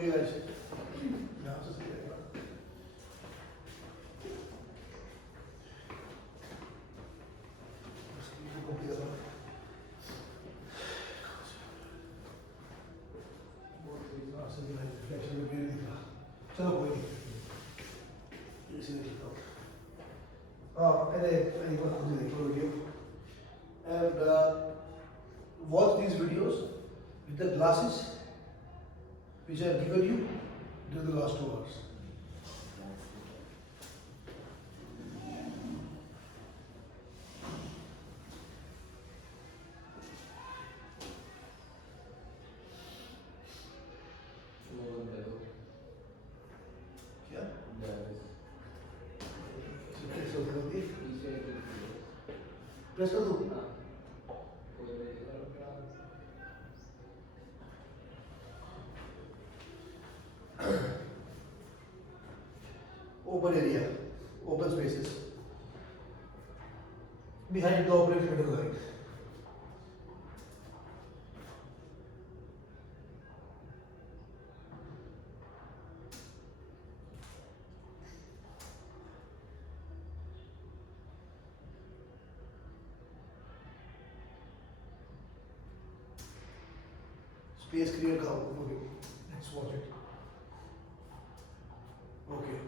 Okay guys, यहाँ से सही रहेगा। इसको कॉपी करना। बहुत तेज यहाँ से दिखाई रिफ्लेक्शन में मेरे दिखा। चलो कोई नहीं। इसी में दिखाओ। पहले एक बार मुझे देखो video and watch these videos with the glasses which I have given you during the last 2 hours. क्या? प्रेस कर दो। Open area, open spaces. Behind the operating middle line. Space create how? Okay, let's watch it. Okay.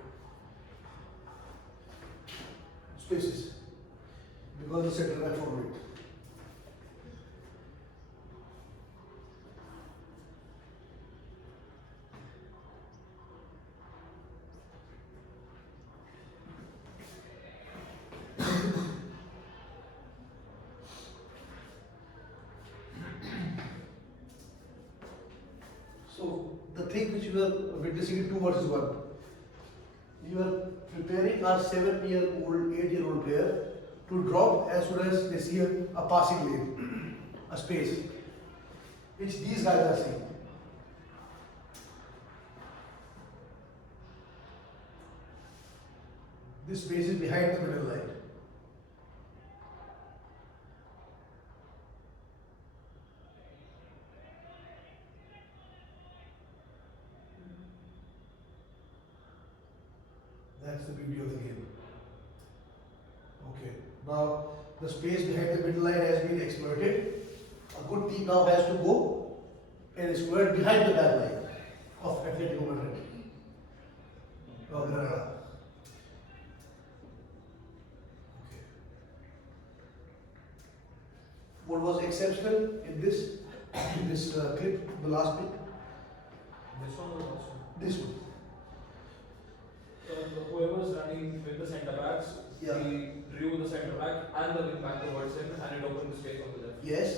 Spaces. Because the center back forward. So the thing which you are witnessing in 2 versus 1, you are preparing our 7-year-old, 8-year-old player to drop as soon as they see a passing lane, a space, which these guys are seeing. This space is behind the middle line. That's the beauty of the game. Okay. Now the space behind the middle line has been exploited. A good team now has to go and exploit behind the back line of Atletico Madrid or Granada. Okay. What was exceptional in this clip, the last clip? This one was also. This one. Whoever was running with the centre backs, Yeah. he drew the centre back and the wing back towards him, and it opened the space on the left. Yes,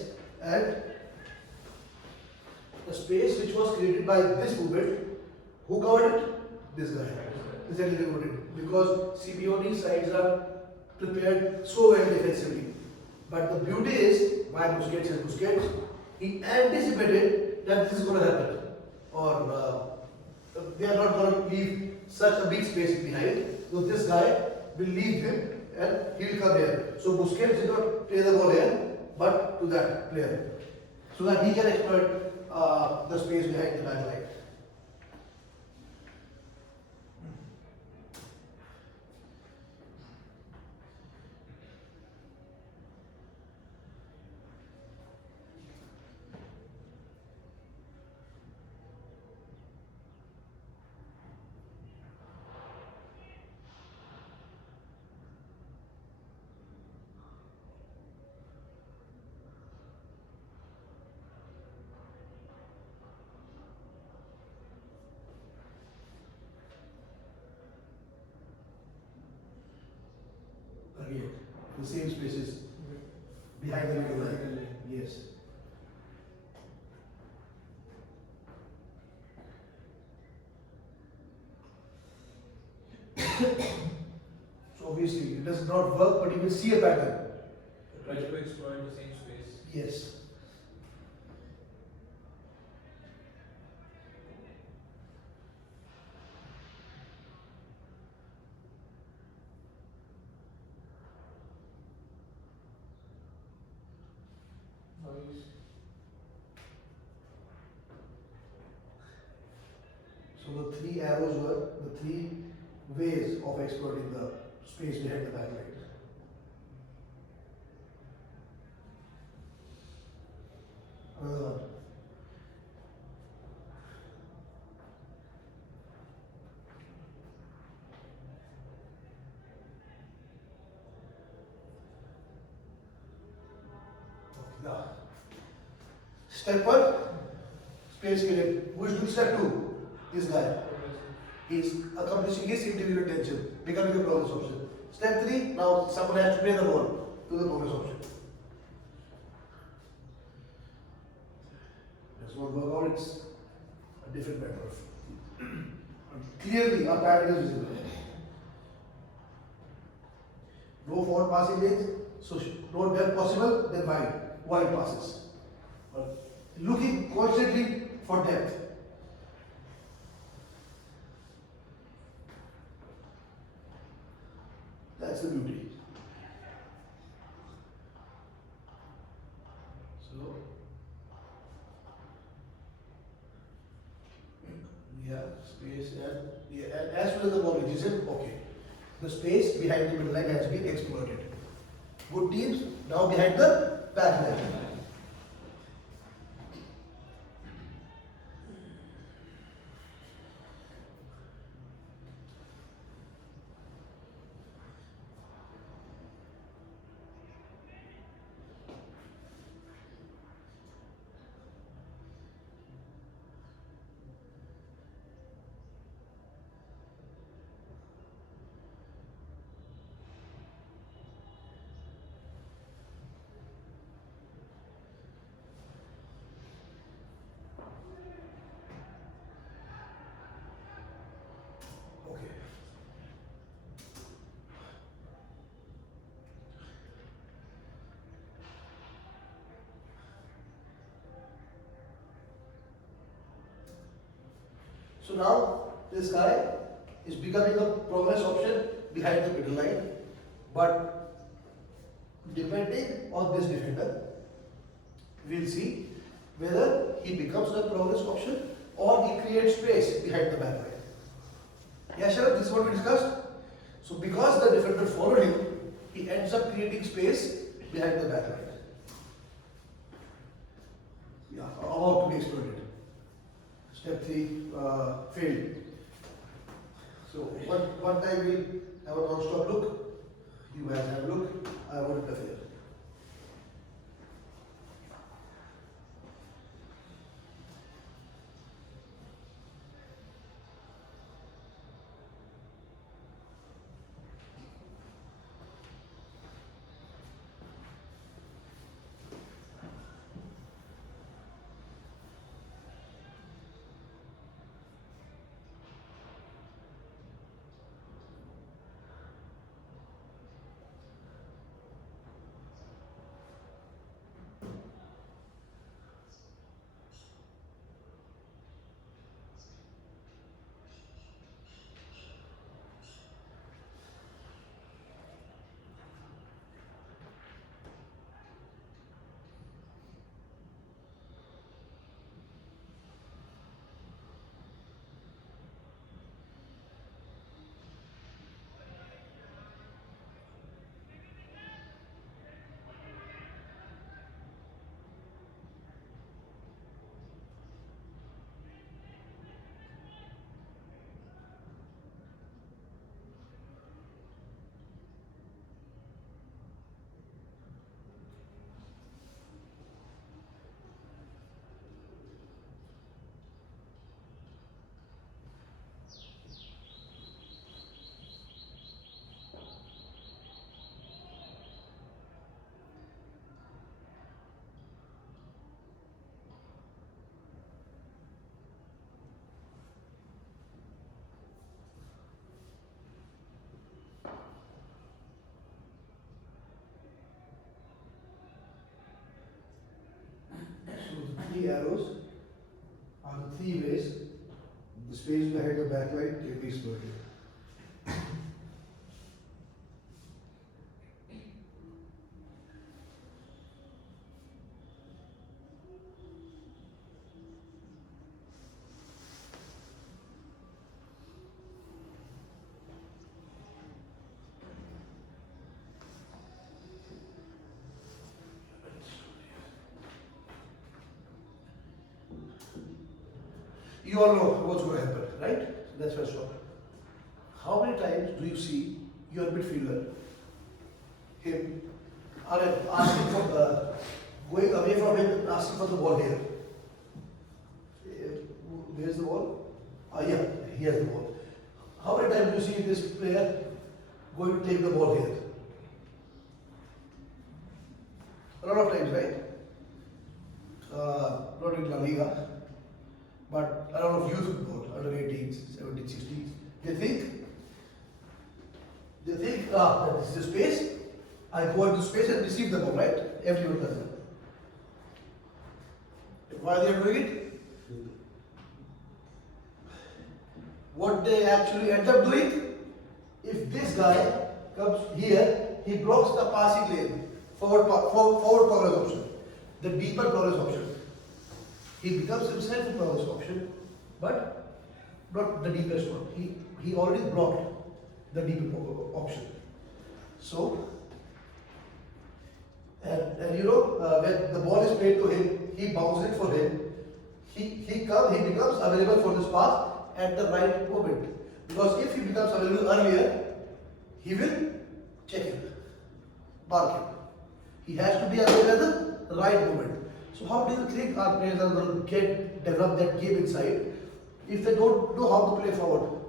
and the space which was created by this movement, who covered it? This guy. This guy covered it because Simeone's sides are prepared so well defensively. But the beauty is, why Busquets is Busquets, he anticipated that this is going to happen, or they are not going to leave such a big space behind. So this guy will leave him and he will come here. So Busquets did not play the ball here, but to that player, so that he can exploit the space behind the back line. Again, the same spaces behind the middle line. Yes. So obviously it does not work, but you will see a pattern. Try to exploit the same space. Yes. Nice. So the three arrows were the three ways of exploiting the space behind the backlight. Another one. Okay, now. Step one, space created. Who is doing step two? This guy. He is accomplishing his individual intention, becoming a progress option. Step three, now someone has to play the ball to the progress option. Does not work out, it's a different matter. Clearly, a pattern is visible. No forward passing lanes, so no depth possible, then wide passes. But looking constantly for depth. That's the beauty. So, yeah, space and as soon as the ball reaches it, okay. The space behind the middle line has been exploited. Good teams now behind the back line. Okay. So now this guy is becoming a progress option behind the middle line, but depending on this defender, we'll see whether he becomes a progress option or he creates space behind the back line. Yeah, Sharad, this is what we discussed. So because the defender followed him, he ends up creating space behind the back line. Yeah, about to be exploited. Step 3 failed. So one time we'll have a non-stop look. You guys have a look. I won't interfere. So the three arrows are the three ways the space behind the backlight can be exploited. you all know what's going to happen, right? That's first one. How many times do you see your midfielder, him, are asking for going away from him and asking for the ball here? Where's the ball? Yeah, he has the ball. How many times do you see this player going to take the ball here? A lot of times, right? Not in La Liga, but a lot of youth football, under 18s, 17s, 16s. They think, that this is the space. I go into space and receive the ball, right? Everyone does that. Why they are doing it? What they actually end up doing, if this guy comes here, he blocks the passing lane, forward progress option, the deeper progress option. He becomes himself a progress option, but not the deepest one. He already blocked the deeper option. So, and you know, when the ball is played to him, he bounces it for him. He becomes available for this pass at the right moment. Because if he becomes available earlier, he will check him, mark him. He has to be available at the right moment. So how do you think our players are going to develop that game inside if they don't know how to play forward?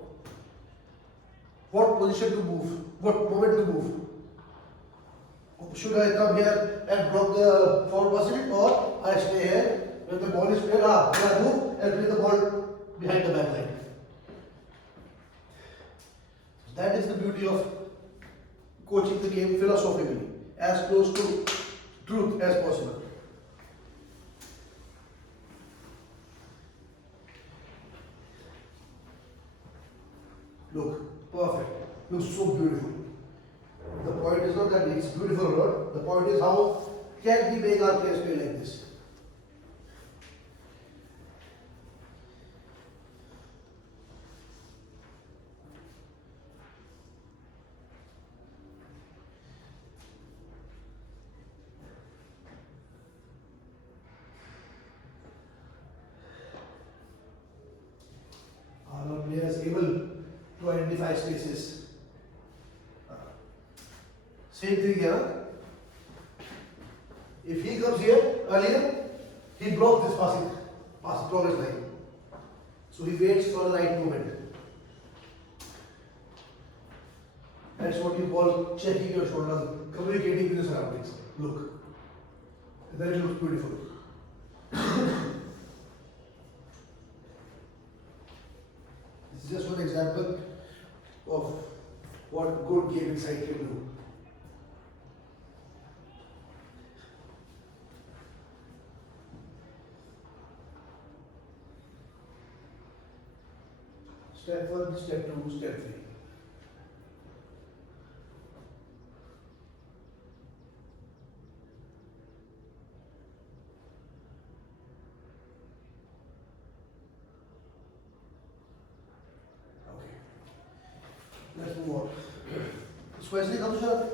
What position to move? What moment to move? Should I come here and block the forward passing, or I stay here when the ball is played? Then I move and play the ball behind the back line. That is the beauty of coaching the game philosophically, as close to truth as possible. Look, perfect. Looks so beautiful. The point is not that it's beautiful or not. The point is how can we make our players play like this? Are our players able to identify spaces? Same thing here. If he comes here earlier, he blocks this passing progress line. So he waits for the right moment. That's what you call checking your shoulders, communicating with the surroundings. Look. Then it looks beautiful. This is just one example of what good game insight can do. Step 1, step 2, step 3. Okay. Let's move on. Especially Kamshar.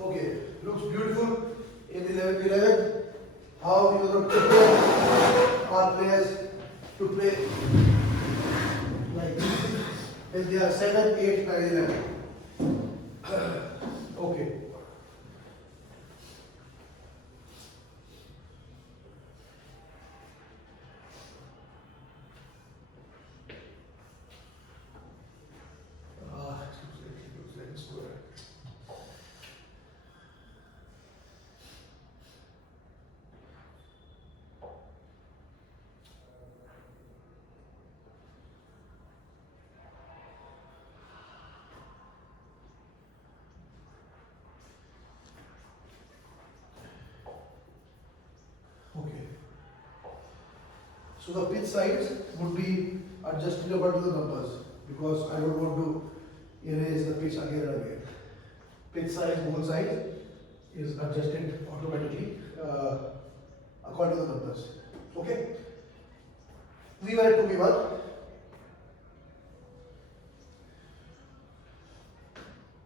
Okay, looks beautiful in 11-11. How you are going to prepare our players to play like this when they are 7, 8, 9, 11. Okay. Looks like a square. So the pitch size would be adjusted according to the numbers because I don't want to erase the pitch again and again. Pitch size, goal size is adjusted automatically according to the numbers. Okay? We were at 2v1.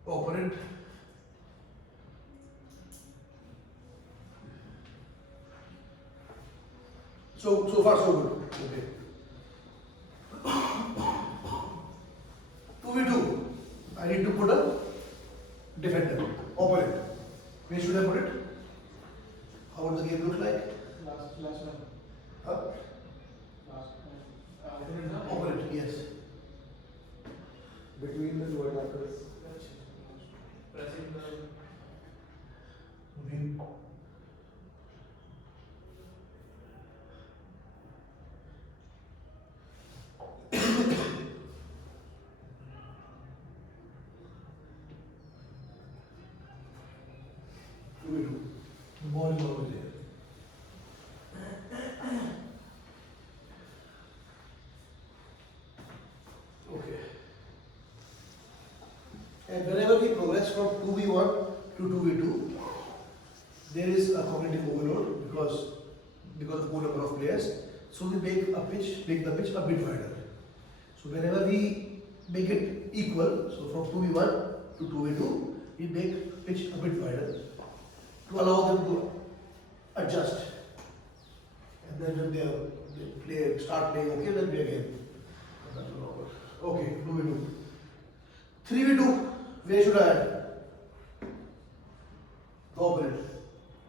Opponent. So far so good. Okay. 2v2. I need to put a defender, opponent. Where should I put it? How would the game look like? Last one. Huh? Opponent, yes. Between the two attackers. Pressing the. We- 2v2. The ball is always there. Okay. And whenever we progress from 2v1 to 2v2, there is a cognitive overload because of more number of players. So we make the pitch a bit wider. So whenever we make it equal, so from 2v1 to 2v2, we make pitch a bit wider to allow them to adjust. And then when they start playing okay, then we again. Okay, 2v2. 3v2, where should I add? The opponent.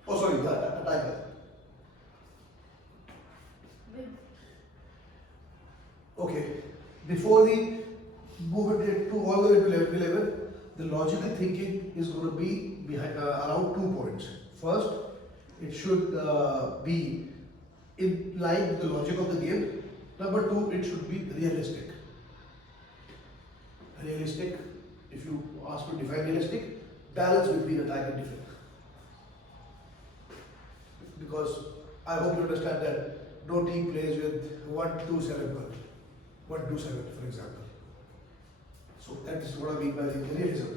Oh, sorry, the attacker. Okay, before we move it to all the way to level 11, the logical thinking is going to be behind, around 2 points. First, it should be in line with the logic of the game. Number 2, it should be realistic. Realistic, if you ask to define realistic, balance between attack and defense. Because I hope you understand that no team plays with 1-2-7 1. 1-2-7, for example. So that is what I mean by the realism.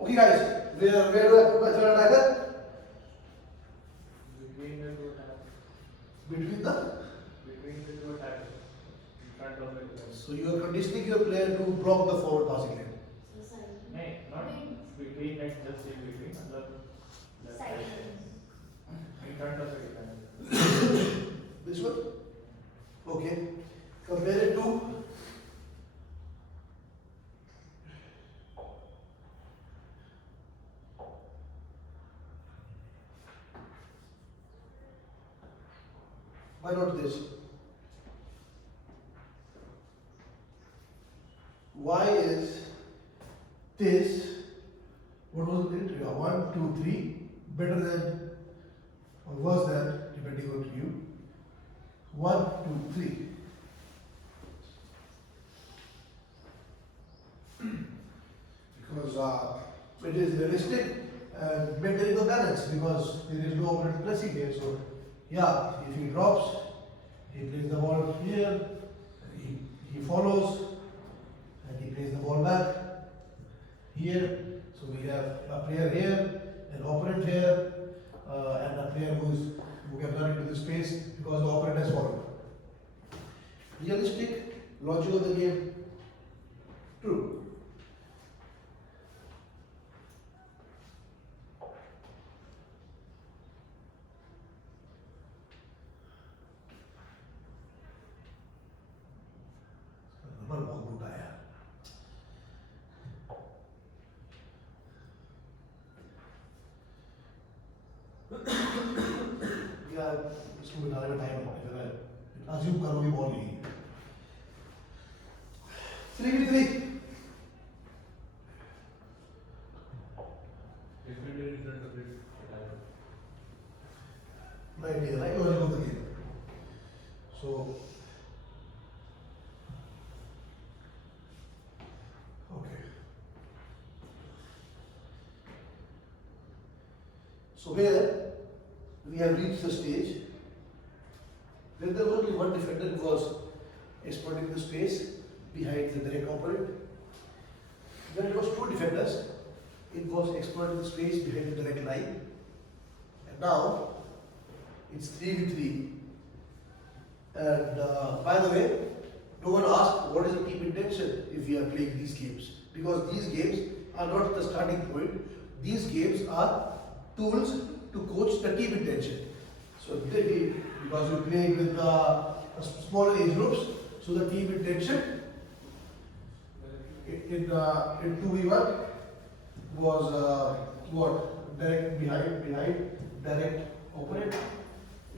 Okay, guys, where do I put my third attacker? Between the two attackers. Between the. Between the two attackers. In front of the defense. So you are conditioning your player to block the forward passing lane. No, not between, like just in between. Left side. In front of the defense. This one? Okay. Compare it to. Why not this? Why is this, what was the criteria? 1, 2, 3, better than or worse than, depending on you. 1, 2, 3. Because it is realistic and maintaining the balance because there is no opponent pressing here. So, yeah, if he drops, he plays the ball here, he follows, and he plays the ball back here. So we have a player here, an opponent here, and a player who can run into the space because the opponent has followed. Realistic, logic of the game, true. Number बहुत मोटा है यार यार इसको बिठाने में time लगता है अज्यूम करोगे बॉल नहीं 3v3 Defender in front of the attacker. right logic of the game. So okay. So here we have reached the stage Then there was only one defender who was exploiting the space behind the direct opponent. When it was two defenders, it was exploiting the space behind the direct line. And now it's 3v3. And by the way, no one asked what is the team intention if we are playing these games. Because these games are not the starting point. These games are tools to coach the team intention. So because we play with smaller age groups, so the team intention in 2v1 was what? Direct behind direct opponent.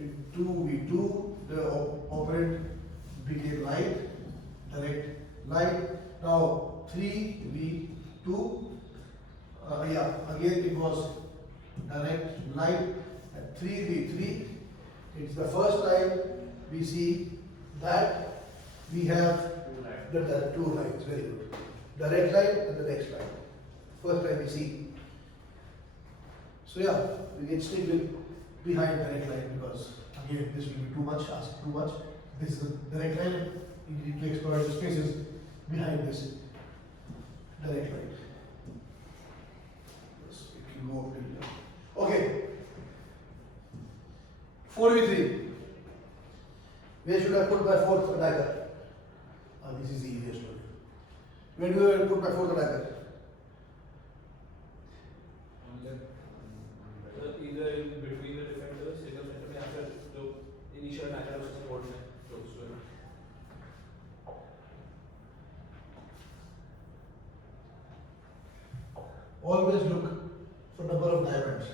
In 2v2, the opponent became light, direct light. Now 3v2, again it was direct light. At 3v3, it's the first time we see that we have the two lines. Very good. Direct line and the next line. First time we see. So yeah, we can still be behind direct line because again this will be too much, ask too much. This is the direct line. You need to explore the spaces behind this direct line. Yes, it can go up till there. Okay. 4v3. Where should I put my fourth attacker? This is the easiest one. Where do I put my fourth attacker? Either in between the defenders, either center में या फिर जो initial attacker उसके support में close to him. Always look for number of diamonds.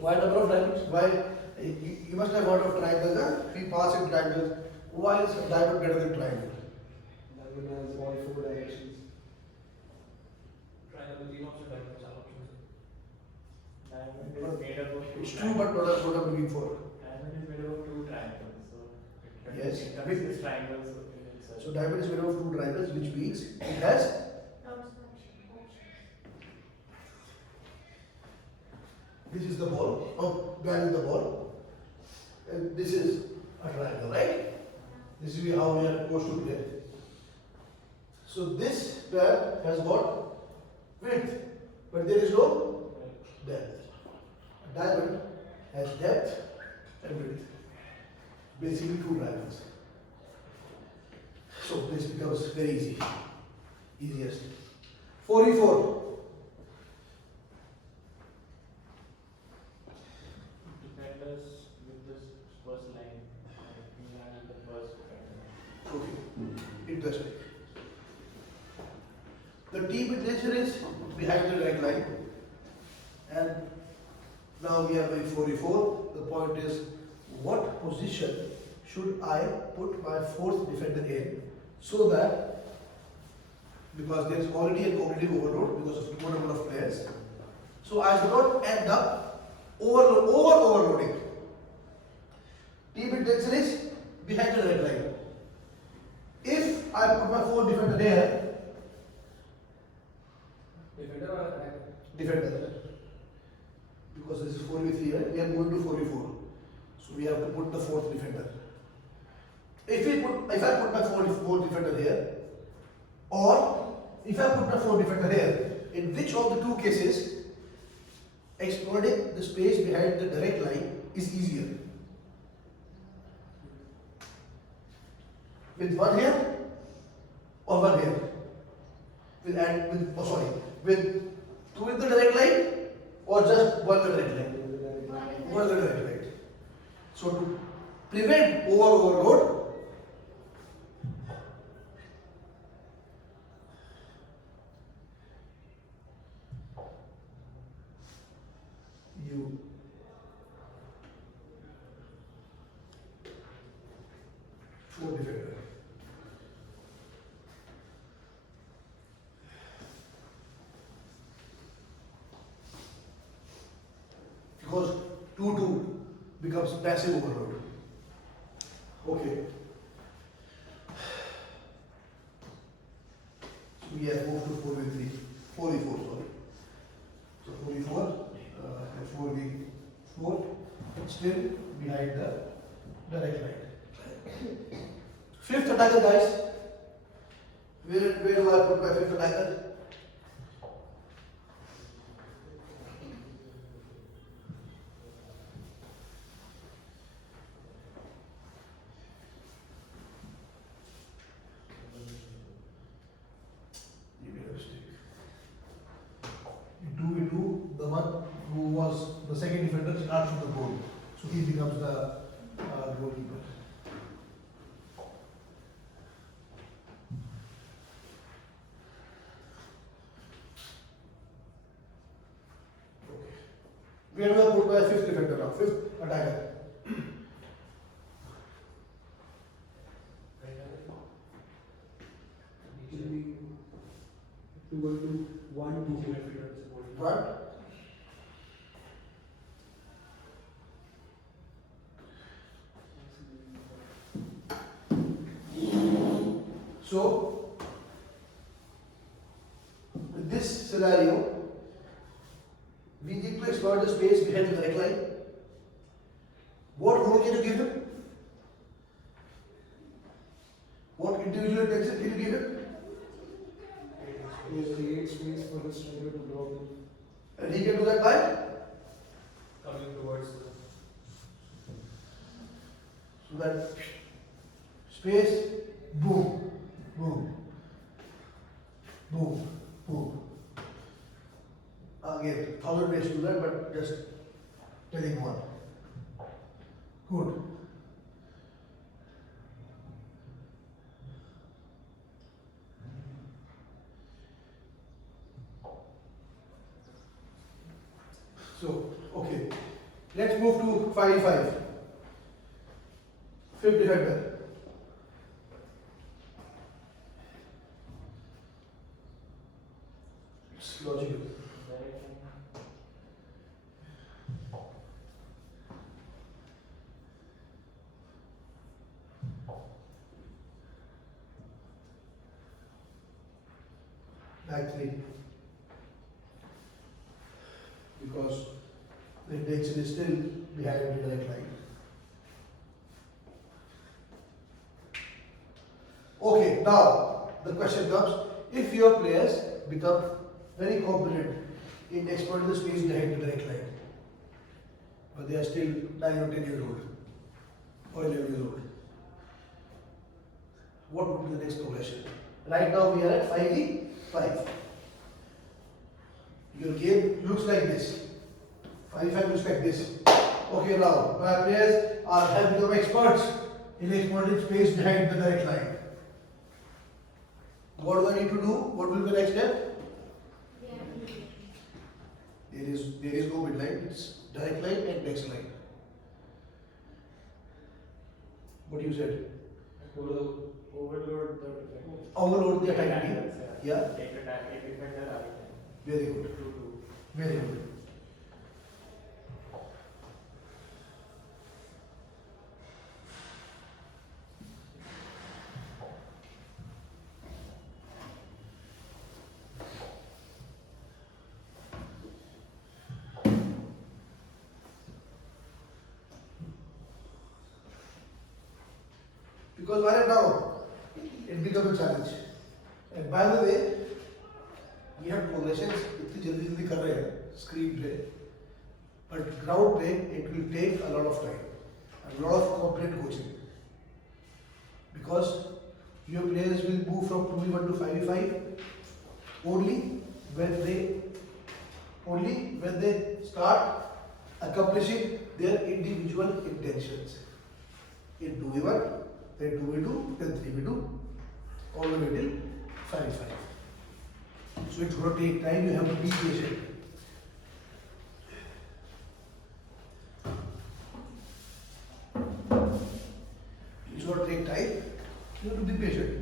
Why number of diamonds? Why? You must have heard of triangles, huh? We pass in triangles. Why is a diamond better than triangle? Diamond has all four directions. Triangle में तीन option diamond चार options. Diamond is made up of two It's true, but triangles. what I'm looking for. Diamond is made up of two triangles, so it Yes. contains triangles in itself. So diamond is made up of two triangles, which means it has. This is the ball. Oh, that is the ball. And this is a triangle, right? This is how we are supposed to play. So this pair has got width, but there is no depth. A diamond has depth and width. Basically two triangles. So this becomes very easy. Easiest. 4v4. Defenders with this first line, we have the first defender. Okay. Interesting. The team intention is behind the red line. And now we are in 4v4. The point is, what position should I put my fourth defender in so that, because there is already a cognitive overload because of the number of players, so I do not end up overloading. Team intention is behind the red line. If I put my fourth defender there, Defender or attacker? defender, because this is 4v3, right? We are going to 4v4, so we have to put the fourth defender. If I put my fourth defender here, or if I put my fourth defender here, in which of the two cases exploiting the space behind the direct line is easier? With one here or one here? With two in the direct line or just one in the direct line? One in the direct line. So to prevent overload, you four defender. Because 2-2 becomes passive overload. Okay. So we have moved to 4v3. 4v4, sorry. So 4v4, and 4v4, still behind the direct line. Fifth attacker, guys. Where do I put my fifth attacker? You made a mistake. In 2v2, the one who was the second defender starts from the goal. So he becomes the goalkeeper. Where do I put my fifth defender now? Fifth attacker. It will be 2 to 1 to 2. What? So, in this scenario, we need to exploit the space behind the direct line. What role can you give him? What individual attention can you give him? It will create space for the striker to drop in. And he can do that by? Coming towards So that space, boom, boom, boom, boom. Again, 1,000 ways to do that, but just telling one. Good. So, okay. Let's move to 5v5. Fifth defender. It's logical. Back three. Because the intention is still behind the direct line. Okay, now the question comes, if your players become very competent in exploiting the space behind the direct line, but they are still 9 or 10 years old, or 11 years old, what would be the next progression? Right now we are at 5v5. Your game looks like this. 5v5 looks like this. Okay, now my players have become experts in exploiting space behind the direct line. What do I need to do? What will be the next step? There is no midline. It's direct line and next line. What you said? Overload the defender. Overload the attack team. Yeah. Take a defender out. Very good. Very good. Because right now it becomes a challenge. And by the way, we have progressions इतनी जल्दी कर रहे हैं screen play, but ground play it will take a lot of time, a lot of competent coaching, because your players will move from 2v1 to 5v5 only when they start accomplishing their individual intentions. In 2v1, then 2v2, then 3v2, all the way till 5v5. So it's going to take time, you have to be patient. It's going to take time, you have to be patient.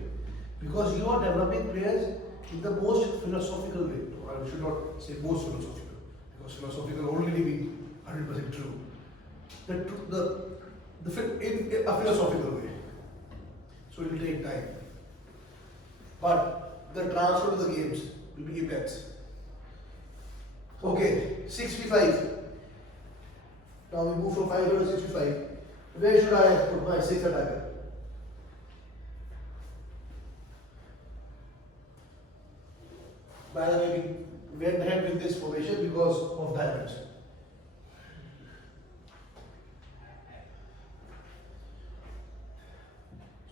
Because you are developing players in the most philosophical way. I should not say most philosophical, because philosophical only be 100% true. In a philosophical way. So it will take time. But the transfer to the games will be immense. Okay, 6v5. Now we move from 5 to 6v5. Where should I put my sixth attacker? By the way, we went ahead with this formation because of diamonds.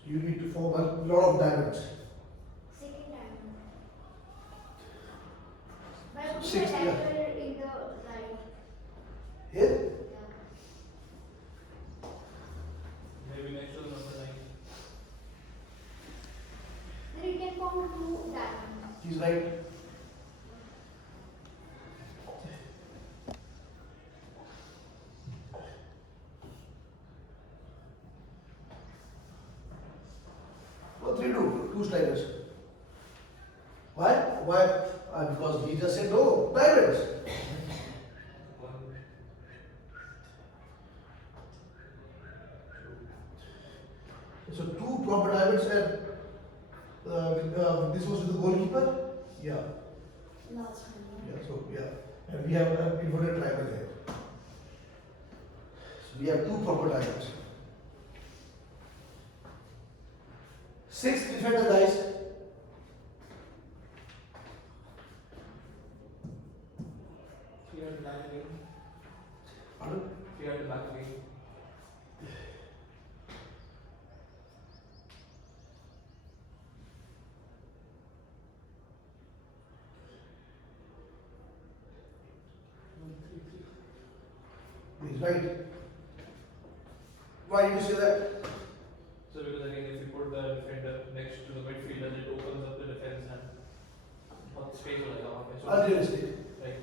You need to form a lot of diamonds. Second diamond. But put Six, the yeah. dagger in the right. Here? Yeah. Maybe next to the number 9. Then it can form two diamonds. He's right. What three do? Two sliders. Why? Why? Because he just said no, diamonds. 1, 2. So two proper diamonds and this was with the goalkeeper? Yeah. Last one. Yeah, so yeah. And we have an inverted triangle here. So we have two proper diamonds. Sixth defender, guys. Here at the back again. Pardon? Here at the back again. He's right. Why did you say that? So because again, if you put the defender next to the midfielder, it opens up the defense and not space or like Unrealistic. Right,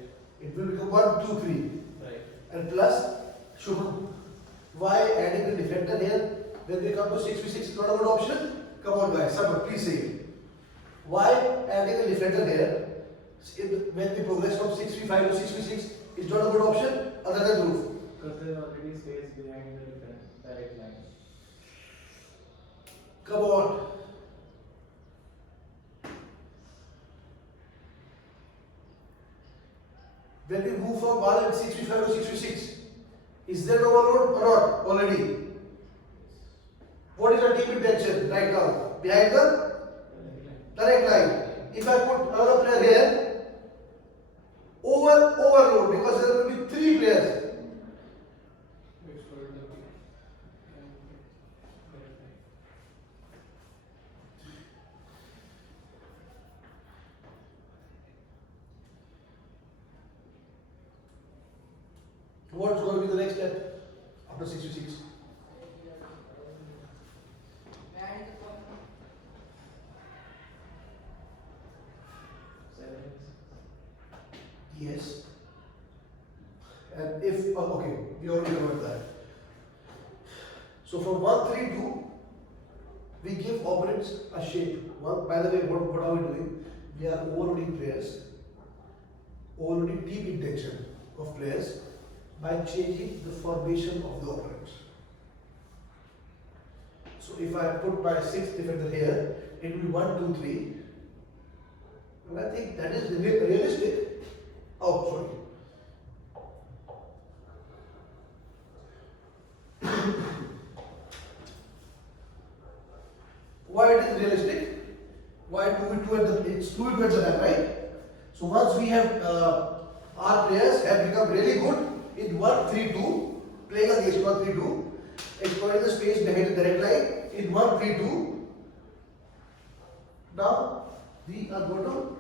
It will become 1, 2, 3. right. And plus, Shubham, why adding the defender here when we come to 6v6 is not a good option? Come on, guys, someone please say it. Why adding the defender here when we progress from 6v5 to 6v6 is not a good option other than roof? Because there is already space behind the direct line. Come on. When we move from 1 and 6v5 to 6v6, is there overload or not already? What is our team intention right now? Behind the direct line. If I put another player here, overload because there will be 3 players. Exploit the What's going to be the next step after 6v6? Yes. And if, okay, we already covered that. So from 1, 3, 2, we give opponents a shape. By the way, what are we doing? We are overloading players, overloading team intention of players by changing the formation of the opponents. So if I put my 6th defender here, it will be 1, 2, 3. And I think that is realistic. Oh, sorry. Why it is realistic? Why 2v2 at the, it's 2v2 at the back, right? So once we have, our players have become really good in 1-3-2, playing against 1-3-2, exploring the space behind the direct line in 1-3-2. Now, we are going to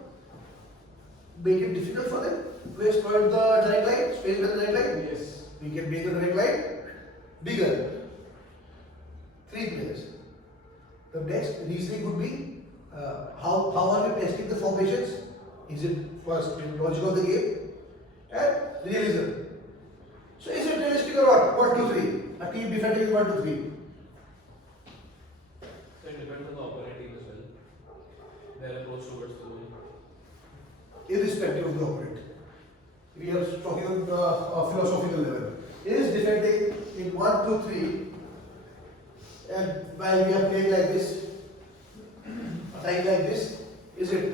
make it difficult for them to exploit the direct line, space behind the direct line. Yes. We can make the direct line bigger. 3 players. The next reasoning would be how are we testing the formations? Is it first in logic of the game and realism? So is it realistic or what? 1, 2, 3. A team defending is 1, 2, 3. So it depends on the opponent team as well. Their approach towards the goal. Irrespective of the opponent. We are talking on a philosophical level. Is defending in 1, 2, 3 and while we are playing like this, attacking like this, is it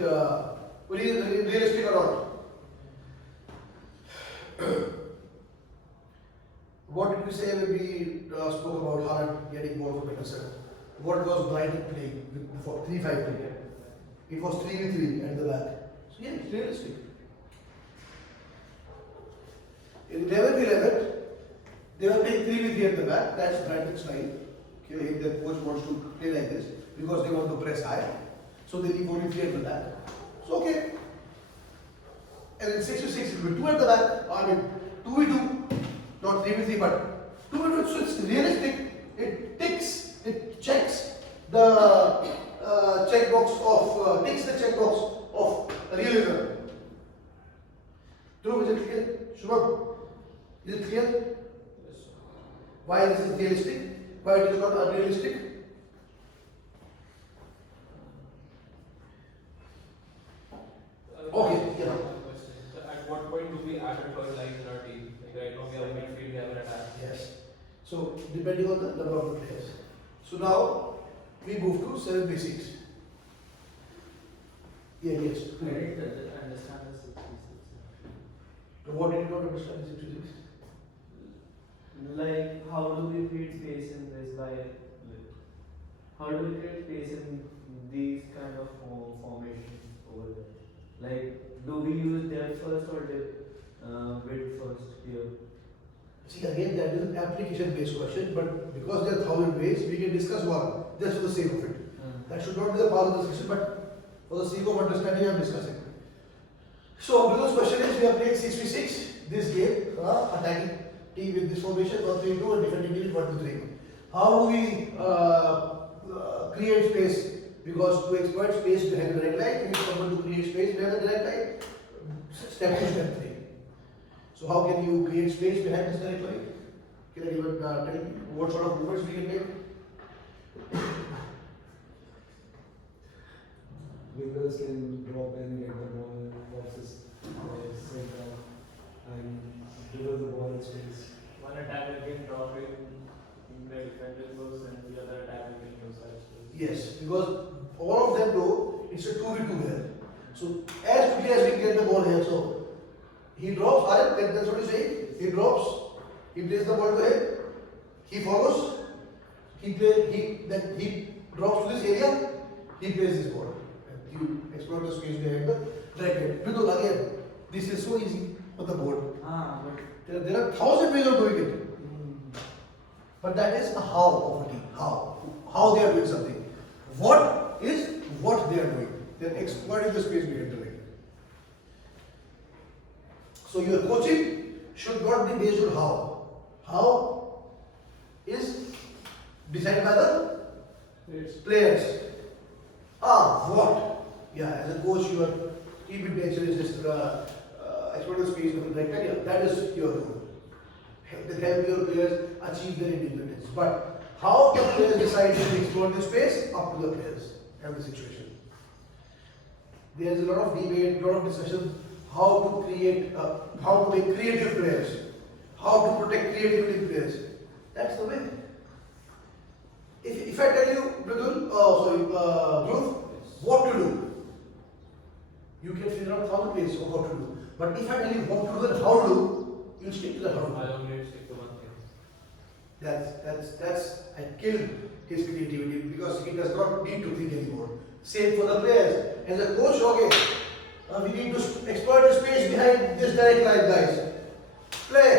realistic or not? say when we spoke about Haaland getting ball from Henderson, what was Brighton playing before 3-5-2? It was 3v3 at the back. So yeah, it's realistic. In 11-11, they were playing 3v3 at the back. That's Brighton's style. Okay, if the coach wants to play like this because they want to press high, so they leave only 3 at the back. So okay. And in 6v6, it will be 2 at the back. I mean 2v2, not 3v3, but 2v2. So it's realistic. It ticks, it checks the checkbox of ticks the checkbox of realism. True, is it clear? Shubham, is it clear? Yes. Why this is realistic? Why it is not unrealistic? Okay, yeah. So at what point do we add a third line in our team? Like right now we have a midfield, we have an attack. Yes. So depending on the number of the players. So now we move to 7v6. Yeah, yes. I didn't understand the 66. What did you not understand the 6v6? Like, how do we create space in this by, like, how do we create space in these kind of formations over there? Like, do we use depth first or width first here? See, again, that is an application-based question, but because there are 1,000 ways, we can discuss one just for the sake of it. That should not be the part of the discussion, but for the sake of understanding, I am discussing. So, Bruno's question is: we are playing 6v6 this game, attacking team with this formation 1-3-2 and defending team 1-2-3. How do we create space? Because to exploit space behind the direct line, we need someone to create space behind the direct line. Step 2, step 3. So how can you create space behind this direct line? Can anyone tell me what sort of movements we can make? Wingers can drop and get the ball, versus center, and deliver the ball in space. One attacker can drop in the defender's box and the other attacker can use that space. Yes, because all of them know it's a 2v2 here. So as quickly as we get the ball here, so he drops, that's what you say. He drops, he plays the ball to him, he follows, then he drops to this area, he plays this ball. And you explore the space behind the right hand. Because again, this is so easy on the board. But There are 1,000 ways of doing it. But that is the how of a team. How they are doing something. What is what they are doing. They are exploiting the space behind the line. So your coaching should not be based on how. How is decided by the players. What? Yeah, as a coach, your team intention is just explore the space of the right area. That is your role. Help your players achieve their independence. But how the players decide to explore the space, up to the players and the situation. There is a lot of debate, a lot of discussion how to create, how to make creative players, how to protect creativity in players. That's the way. If I tell you, Dhruv, what to do, you can figure out 1,000 ways of what to do. But if I tell you what to do and how to do, you stick to the how to do. I only stick to one thing. That's I killed his creativity because he does not need to think anymore. Same for the players. As a coach, okay, we need to exploit the space behind this direct line, guys. Play.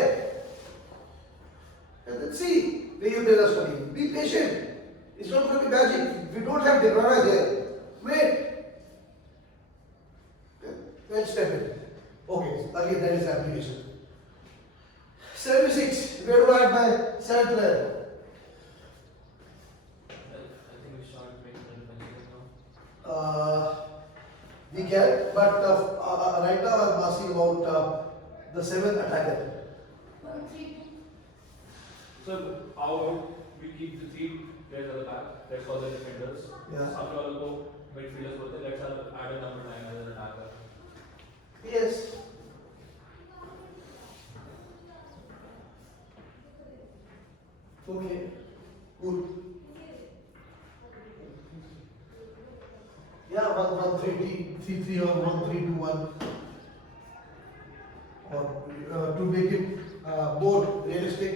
And then see where your players are coming. Be patient. It's not going to be magic. We don't have Debrana there. Wait. Then step in. Okay, again that is application. 76. Where do I add my 7th player? I think we start making the defensive now. We can, but right now I'm asking about the 7th attacker. 1-3-2. So how about we keep the 3 players at the back, let's call the defenders. Yeah. Some will go midfielders, but let's add a number 9 as an attacker. Yes. Okay. Good. Yeah, 1-1-3-3 or 1-3-2-1. Or to make it more realistic,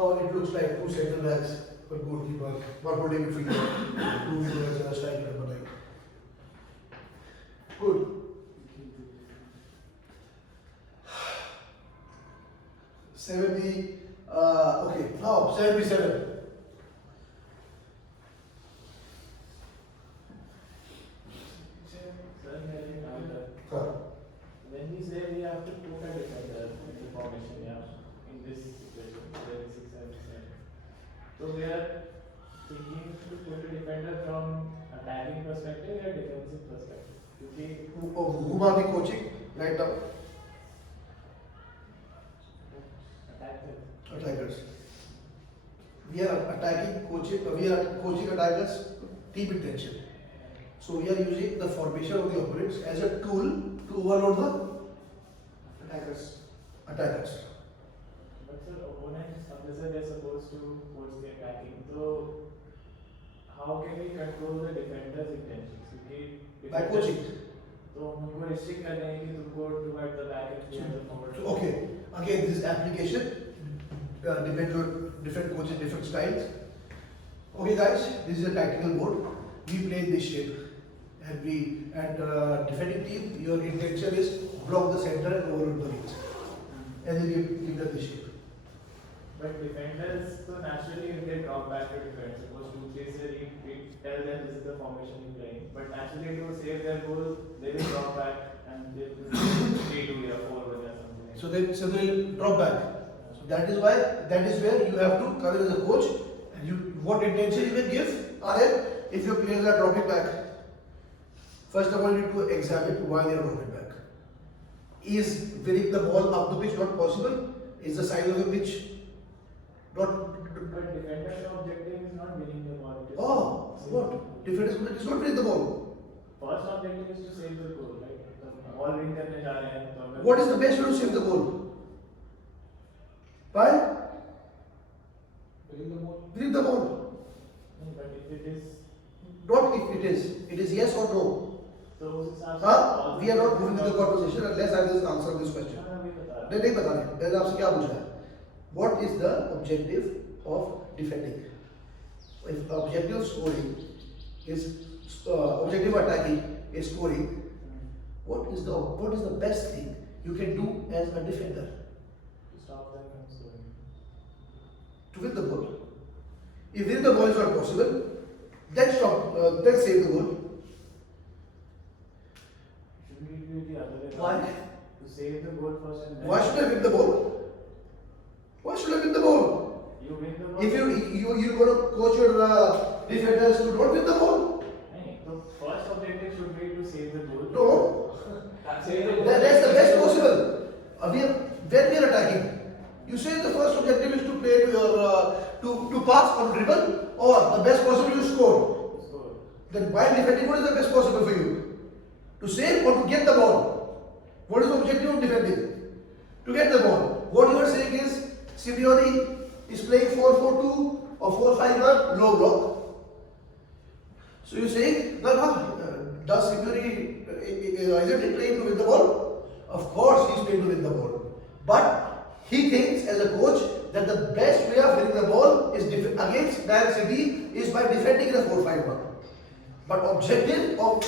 Now it looks like two center backs, one goalkeeper, one holding midfielder, two midfielders and a striker number 9. Good. 70. Okay. Now 77. When we say we have to put a defender in the formation, yeah, in this situation, 76, 77. So we are thinking to put a defender from attacking perspective or defensive perspective. Whom are we coaching right now? Attackers. We are attacking, coaching. We are coaching attackers. Team intention. So we are using the formation of the opponents as a tool to overload the attackers. But sir, opponents, they're supposed to coach the attacking. So how can we control the defender's intentions? By coaching. तो उनको restrict कर देंगे कि तुमको divide the back and clear the forward. So, okay. Again, this application depends on different coaches, different styles. Okay, guys, this is a tactical board. We play in this shape, and defending team, your intention is block the center and overload the wings, and then you give them this shape. But defenders, so naturally, if they drop back to defend, suppose 2-3 say we tell them this is the formation you're playing, but naturally to save their goal, they will drop back and they will 3-2 or 4-1 or something. So they'll drop back. So that is where you have to come in as a coach, and what intention you will give are if your players are dropping back. First of all, you need to examine why they are dropping back. Is winning the ball up the pitch not possible? Is the size of the pitch not? But defender's objective is not winning the ball. It is What? Defenders is not winning the ball. First objective is to save the goal, right? The ball win करने जा रहे हैं तो अगर What is the best way to save the goal? By winning the ball. नहीं, but if it is Not if it is. It is yes or no. तो उस हिसाब से We are not moving to the conversation unless I will answer this question. हाँ, मैं बता रहा हूँ। नहीं बता रहे। मैंने आपसे क्या पूछा है? What is the objective of defending? If objective scoring is objective attacking is scoring, what is the best thing you can do as a defender To stop them from scoring. to win the ball? If winning the ball is not possible, then then save the goal. Should we do it the other way Why? around? To save the goal first and then. Why should I win the ball? Why should I win the ball? You win the ball. If you're going to coach your defenders to not win the ball, नहीं, तो first objective should be to save the goal. no. Save the goal. That's the best possible. When we are attacking, you say the first objective is to play to your to pass or dribble, or the best possible you score. Score. Then while defending, what is the best possible for you? To save or to get the ball? What is the objective of defending? To get the ball. What you are saying is Simeone is playing 4-4-2 or 4-5-1 low block. So you saying does Simeone isn't he playing to win the ball? Of course he is playing to win the ball. But he thinks as a coach that the best way of winning the ball is against Man City is by defending in a 4-5-1. But objective of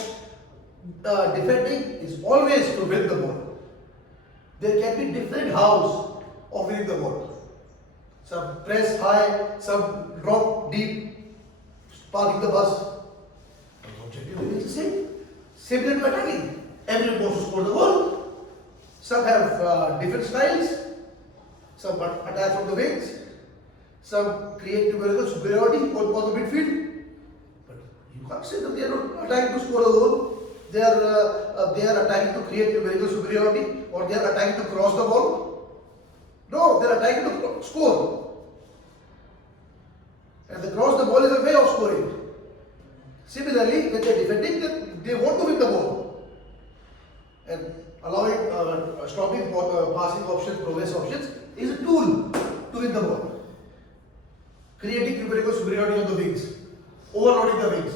defending is always to win the ball. There can be different hows of winning the ball. Some press high, some drop deep, parking the bus. The objective is the same. Similar to attacking. Everyone wants to score the goal. Some have different styles. Some attack from the wings. Some create numerical superiority on the midfield. But you can't say that they are not attacking to score a goal. They are attacking to create numerical superiority, or they are attacking to cross the ball. No, they are attacking to score. And the cross the ball is a way of scoring. Similarly, when they are defending, they want to win the ball. And allowing stopping passing options, progress options is a tool to win the ball. Creating numerical superiority on the wings, overloading the wings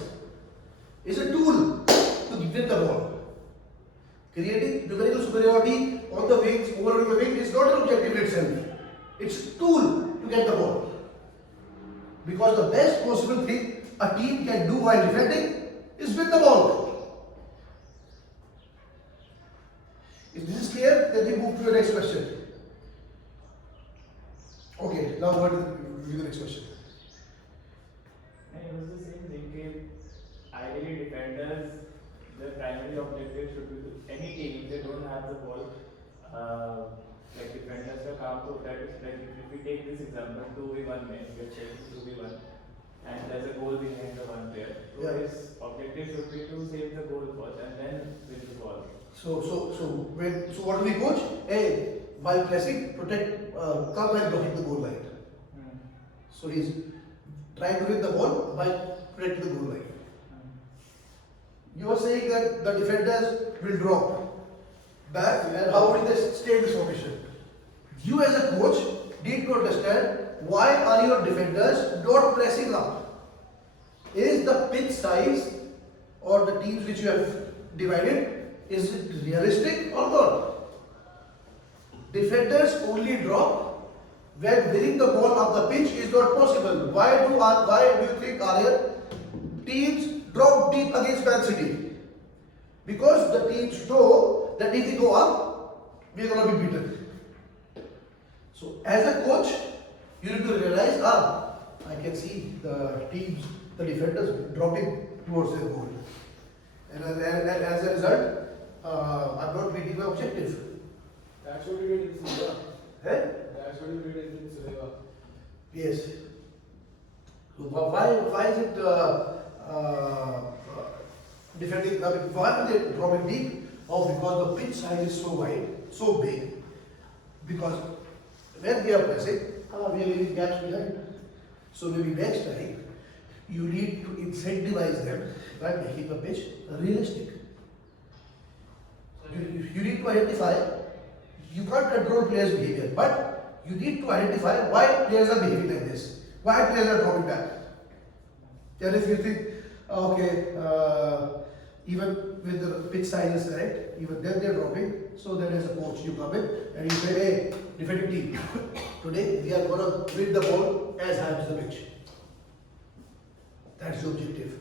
is a tool to win the ball. Creating numerical superiority on the wings, overloading the wings is not an objective in itself. It's a tool to to get the ball. Because the best possible thing a team can do while defending is win the ball. If this is clear, then we move to the next question. Okay, now what is the next question? And it was the same thing. Ideally, defenders, their primary objective should be to any team, if they don't have the ball, like defenders का काम तो होता है, like if we take this example, 2v1 में, we are chasing 2v1, and there's a goal behind the one player. So Yeah. his objective should be to save the goal first and then win the ball. So what do we coach? Hey, while pressing, protect, come and blocking the goal line. So he's trying to win the ball by protecting the goal line. You are saying that the defenders will drop back, and how will they stay in this formation? You as a coach need to understand why are your defenders not pressing up? Is the pitch size or the teams which you have divided, is it realistic or not? Defenders only drop when winning the ball up the pitch is not possible. Why do you think Aryan teams drop deep against Man City? Because the teams know that if we go up, we are going to be beaten. So as a coach, you need to realize, I can see the teams, the defenders dropping towards their goal. And as a result, I'm not meeting my objective. That's what we did in Suva. Eh? That's what we did in Suva. Yes. So why is it defending? I mean, why are they dropping deep? Oh, because the pitch size is so wide, so big. Because when we are pressing, we are leaving gaps behind. So maybe next time you need to incentivize them by making the pitch realistic. You need to identify. You can't control players' behavior, but you need to identify why players are behaving like this. Why players are dropping back. And if you think, even with the pitch size is correct, even then they are dropping. So then as a coach, you come in and you say, hey, defending team, today we are going to win the ball as high as the pitch. That's the objective.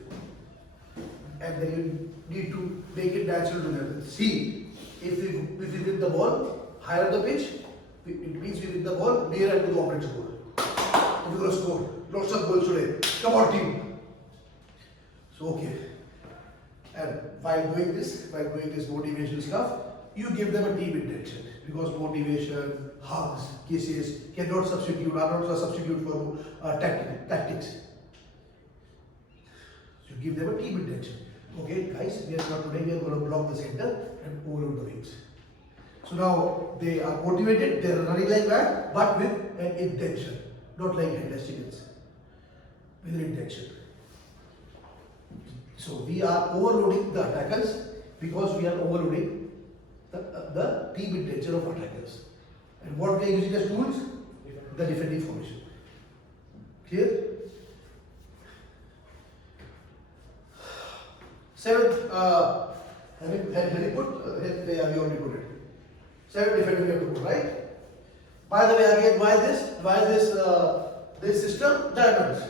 And then you need to make it natural to them. See, if we win the ball higher the pitch, it means we win the ball nearer to the opponent's goal. We're going to score lots of goals today. Come on, team. So, okay. And while doing this motivational stuff, you give them a team intention. Because motivation, hugs, kisses are not a substitute for tactics. So you give them a team intention. Okay, guys, we are going to block the center and overload the wings. So now they are motivated, they are running like that, but with an intention, not like headless chickens. With an intention. So we are overloading the attackers because we are overloading the team intention of attackers. And what we are using as tools? The defending formation. Clear? 7, have you put? We already put it. 7 defenders we have to put, right? By the way, again, why this system? Diamonds.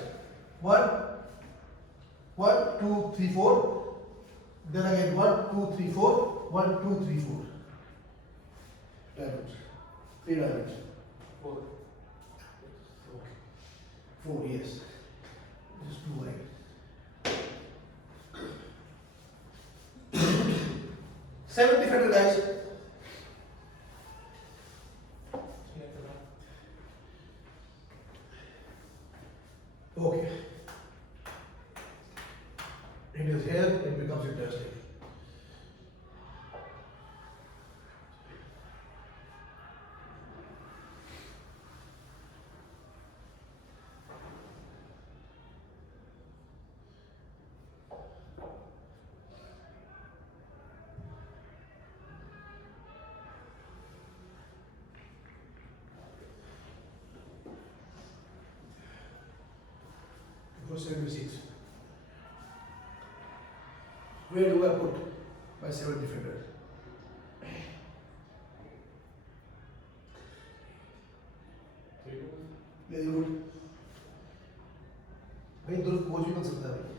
1, 2, 3, 4. Then again 1, 2, 3, 4. 1, 2, 3, 4. Diamonds. 3 diamonds. 4. Okay. 4, yes. Just 2 right. 7 defender guys. Okay. It is here, it becomes interesting. For 76. Where do I put my 7 defenders? Very good भाई दोनों coach भी बन सकता है भाई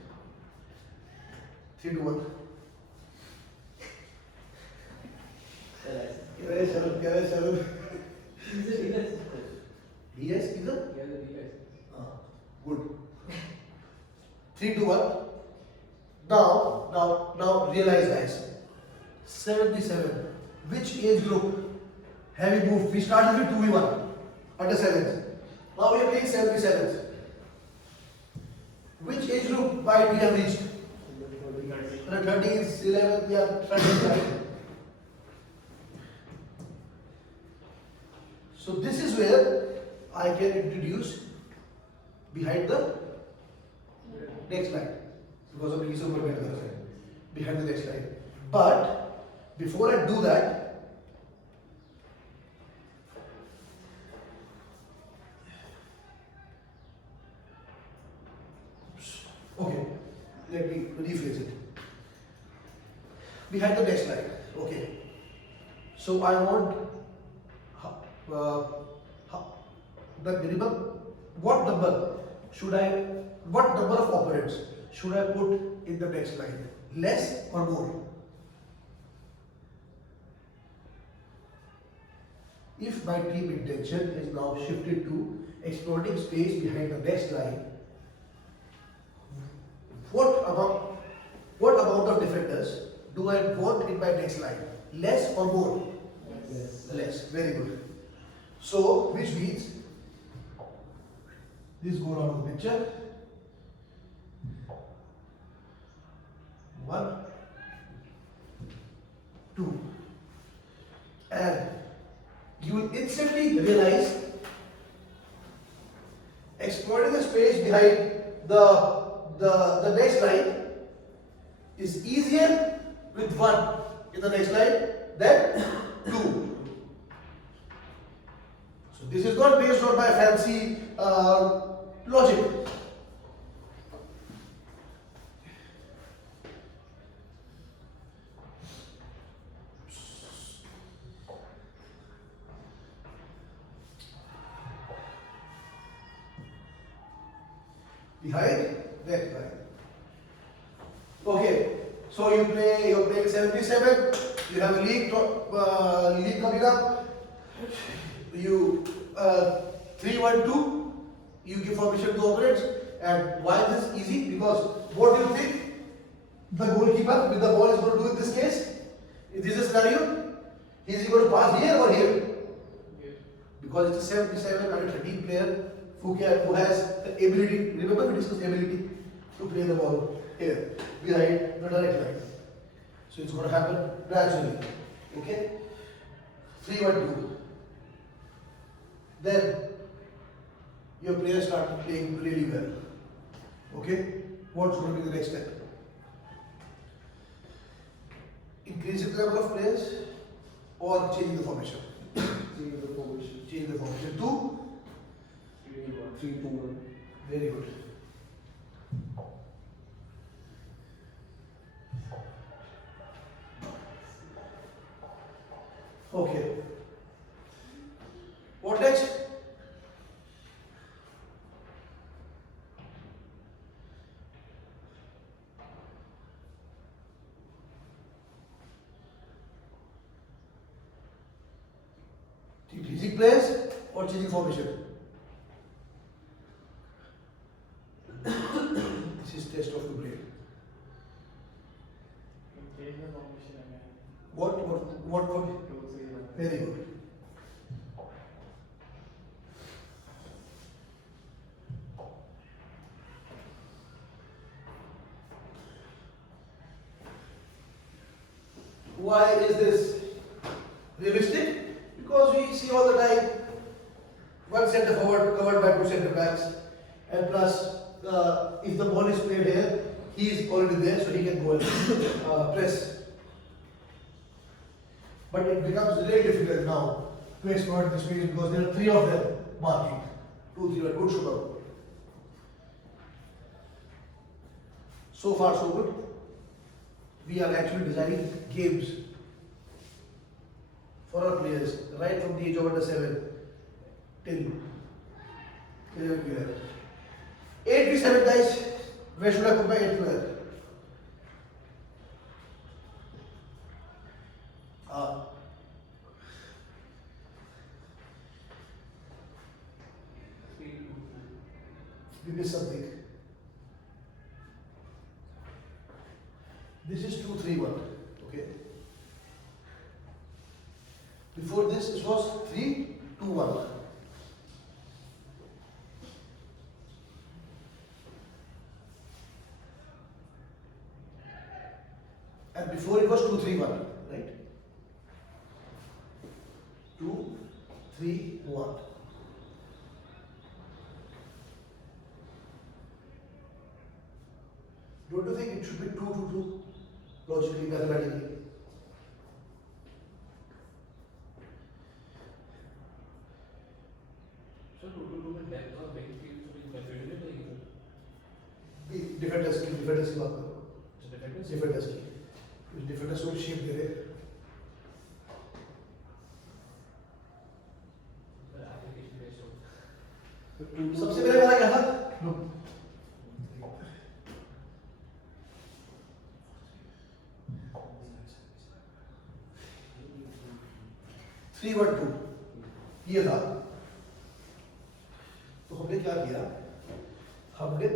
3-2-1 क्या है चलो yes is it good 3-2-1 now realize guys 77 which age group have we moved we started with 2v1 under 7s now we are playing 77s which age group by we have reached under 30s 11th yeah 30s so this is where I can introduce behind the next line because of the behind the next line. But before I do that, okay, let me rephrase it. Behind the next line, okay. So I want the minimum. What number of operands should I put in the next line? Less or more? If my team intention is now shifted to exploiting space behind the next line, what amount of defenders do I want in my next line? Less or more? Less. Very good. So, which means this goes out of the picture. 1, 2, and you will instantly realize exploiting the space behind the next line is easier with 1 in the next line than 2. So this is not based on my fancy logic. Behind next line. Okay, so you're playing 77. You have a league coming up. You 3-1-2. You give formation to opponents. And why this is easy? Because what do you think the goalkeeper with the ball is going to do in this case? If this is a scenario, is he going to pass here or here? Because it's a 77 under 13 player who has the ability. Remember we discussed ability to play the ball here behind the direct line. So it's going to happen gradually. Okay? 3-1-2. Then your players start playing really well. Okay? What's going to be the next step? Increasing the number of players or changing the formation? Change the formation. Change the formation to 3-2-1. very good. Okay. What next? Increasing players or changing formation? This is test of the brain. Change the formation again. What? Two, three, one. Very good. Why is this realistic? Because we see all the time one centre forward covered by 2 centre backs, and plus if the ball is played here, he is already there, so he can go and press. But it becomes really difficult now to exploit the space because there are 3 of them marking. 2, 3, 1, good shoot out. So far so good. We are actually designing games for our players right from the age of under 7 till 8v7 guys. Where should I put my 8th player? We missed something. This is 2-3-1. Okay. Before this, it was 3-2-1. And before it was 2-3-1, right? 2-3-1. Don't you think it should be 2-2-2? Logically, mathematically. So, to में depth और weight की थोड़ी confusion नहीं है Defenders की बात करो. तो defenders Defenders की. Defenders को shape दे रहे. application based हो सबसे पहले वाला क्या था? No. 3-1-2 ये था. तो हमने क्या किया? हमने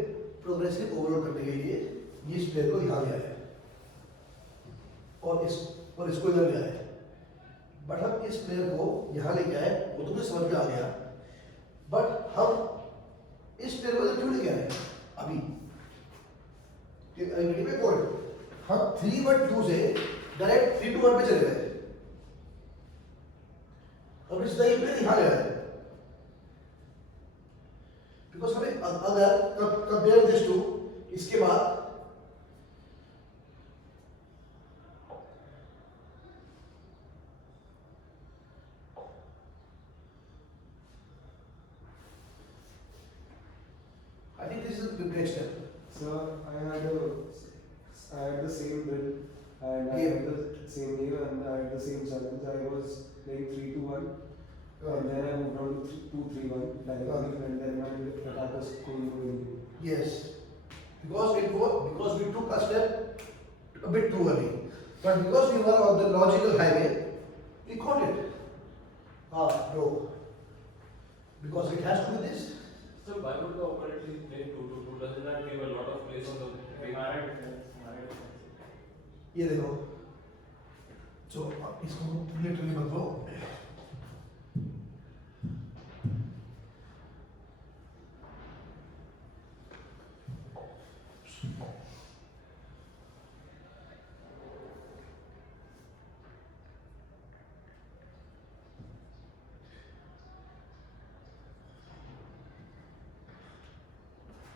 प्रोग्रेसिव ओवरलोड करने के लिए ये प्लेयर को यहाँ ले आए और इसको इधर ले आए. बट हम इस प्लेयर को यहाँ लेके आए, वो तो मुझे समझ में आ गया. बट हम इस प्लेयर को इधर क्यों लेके आए अभी? हम 3-1-2 से डायरेक्ट 3-2-1 पे चले गए. और इस नई प्लेयर यहाँ ले आए. बिकॉज हमें अगर कंपेयर दिस टू इसके बाद I think this is the great step. So I had the same build and I Yeah. had the same name and I had the same challenge. I was playing 3-2-1 and then I moved on to 2-3-1 directly and then my attack was going. Yes, because we took a step a bit too early, but because we were on the logical highway, we caught it. No, because it has to be this. So why would the opponent play 2-2-2? Doesn't that give a lot of place on the wing? हमारा difference ये देखो, so इसको literally मत लो.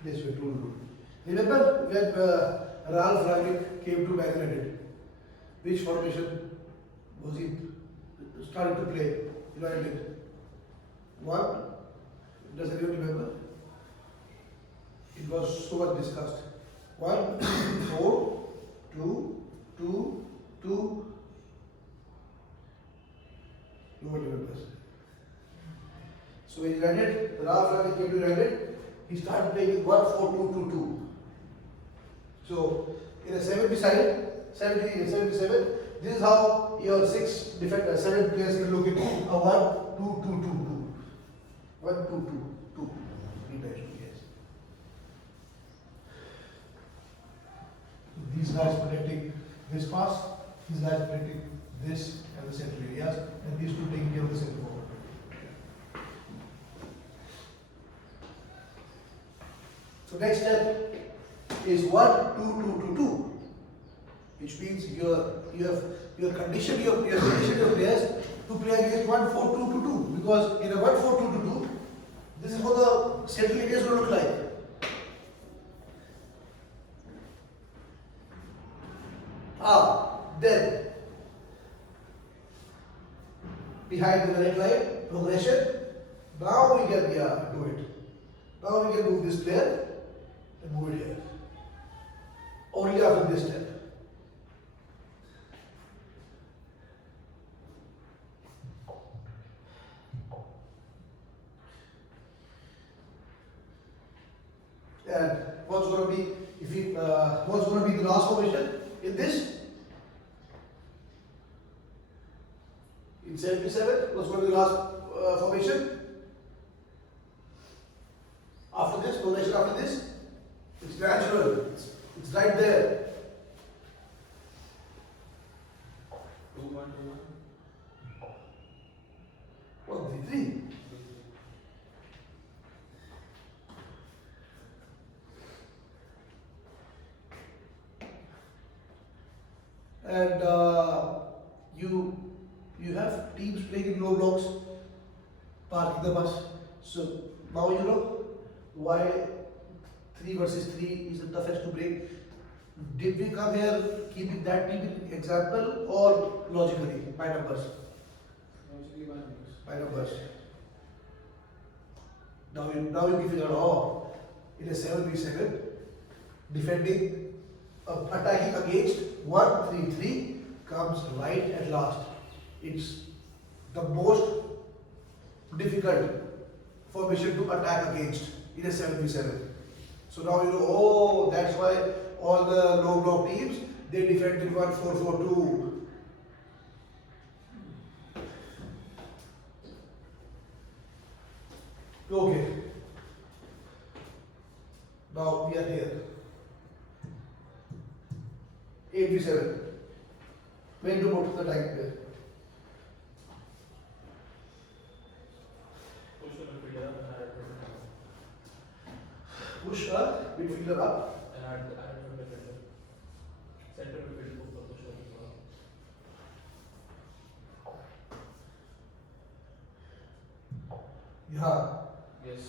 This way, 2-2. Remember when Ralph Rangnick came to Man United? Which formation was he started to play? United. One. Does anyone remember? It was so much discussed. 1, 4, 2, 2, 2. Nobody remembers. So in United, Ralph Rangnick came to United. He started playing with 1-4-2-2-2. So in a 7-side, 7-7, this is how your 6 defenders, 7 players can look at a 1-2-2-2-2. 1-2-2-2. 3 times, yes. So these guys protecting this pass, these guys protecting this and the center areas, and these two taking care of the center forward. So next step is 1-2-2-2-2, which means you have conditioned your players to play against 1-4-2-2-2, because in a 1-4-2-2-2, this is what the central areas will look like. Then behind the red line progression. Now we can do it. Now we can move this player and move it here. Only after this step. And what's going to be what's going to be the last formation in this? In 77, what's going to be the last formation? After this, progression after this, it's natural. It's right there. 2-1-2-1. 1-3-3. And you have teams playing in low blocks, parking the bus. So now you know why 3 versus 3 is the toughest to break. Did we come here keeping that team in example or logically by numbers? Logically one news. By numbers. Now you give it an all in a 7v7, defending, attacking against 1-3-3 comes right at last. It's the most difficult formation to attack against in a 7v7. So now you know, oh, that's why all the low block teams, they defend in 1-4-4-2. Okay. Now we are here. 8v7. When to put the tank there? Push the midfielder up and add a midfielder. Push a midfielder up. And add a midfielder. Center midfielder push the midfielder. Yeah. Yes.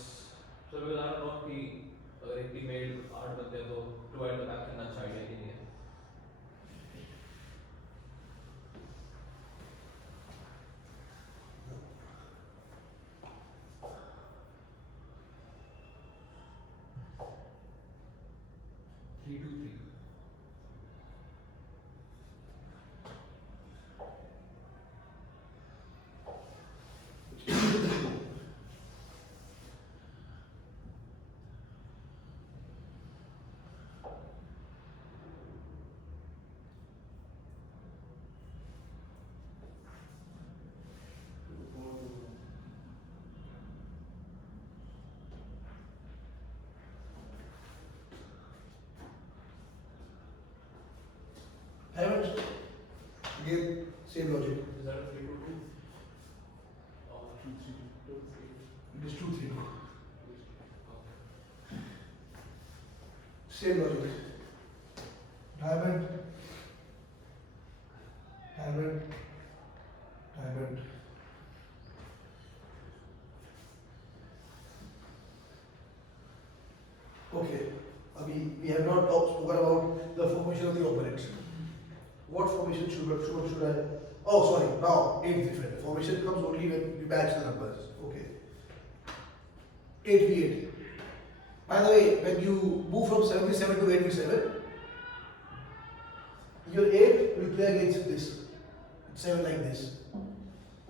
So because I don't know कि अगर एक team में 8 बंदे हैं तो 2 at the back करना अच्छा idea नहीं है. Three two three. Haven't. Again, same logic. Is that a 3-2-2? Or 2-3-2? It is 2-3-2. Same logic. Diamond. Diamond. Diamond. Okay. We have not spoken about the formation of the opponent. What formation should I? Oh, sorry. Now 8 defender. Formation comes only when you match the numbers. Okay. 8v8. By the way, when you move from 7v7 to 8v7, your 8 will play against this. 7 like this.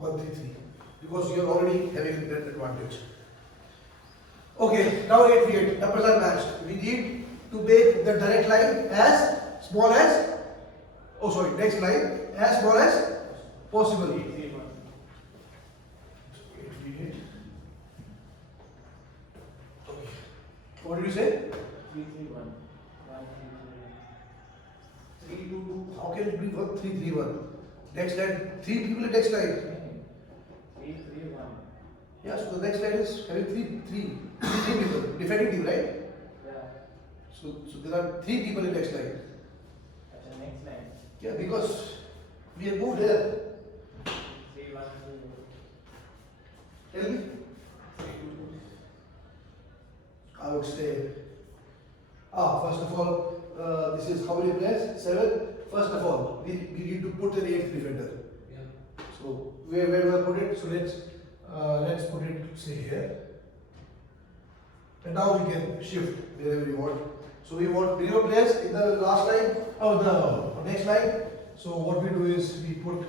1-3-3. Because you are already having an advantage. Okay, now 8v8. Numbers are matched. We need to make the direct line as small as, oh sorry, next line as small as possible. 3-3-1. 8v8. Okay. What did you say? 3-3-1. 1-3-3-1. 3-2-2. How can it be 1-3-3-1? Next line, 3 people in next line. 3-3-1. Yeah, so the next line is having three people. Defending team, right? Yeah. So there are 3 people in next line. Acha, next line. Yeah, because we have moved here. 3-1-2. Tell me. 3-2-2. I would say, first of all, this is how many players? 7. First of all, we need to put an 8th defender. Yeah. So where do I put it? So let's put it say here. And now we can shift wherever we want. So we want 0 players in the last line or the next line. So what we do is we put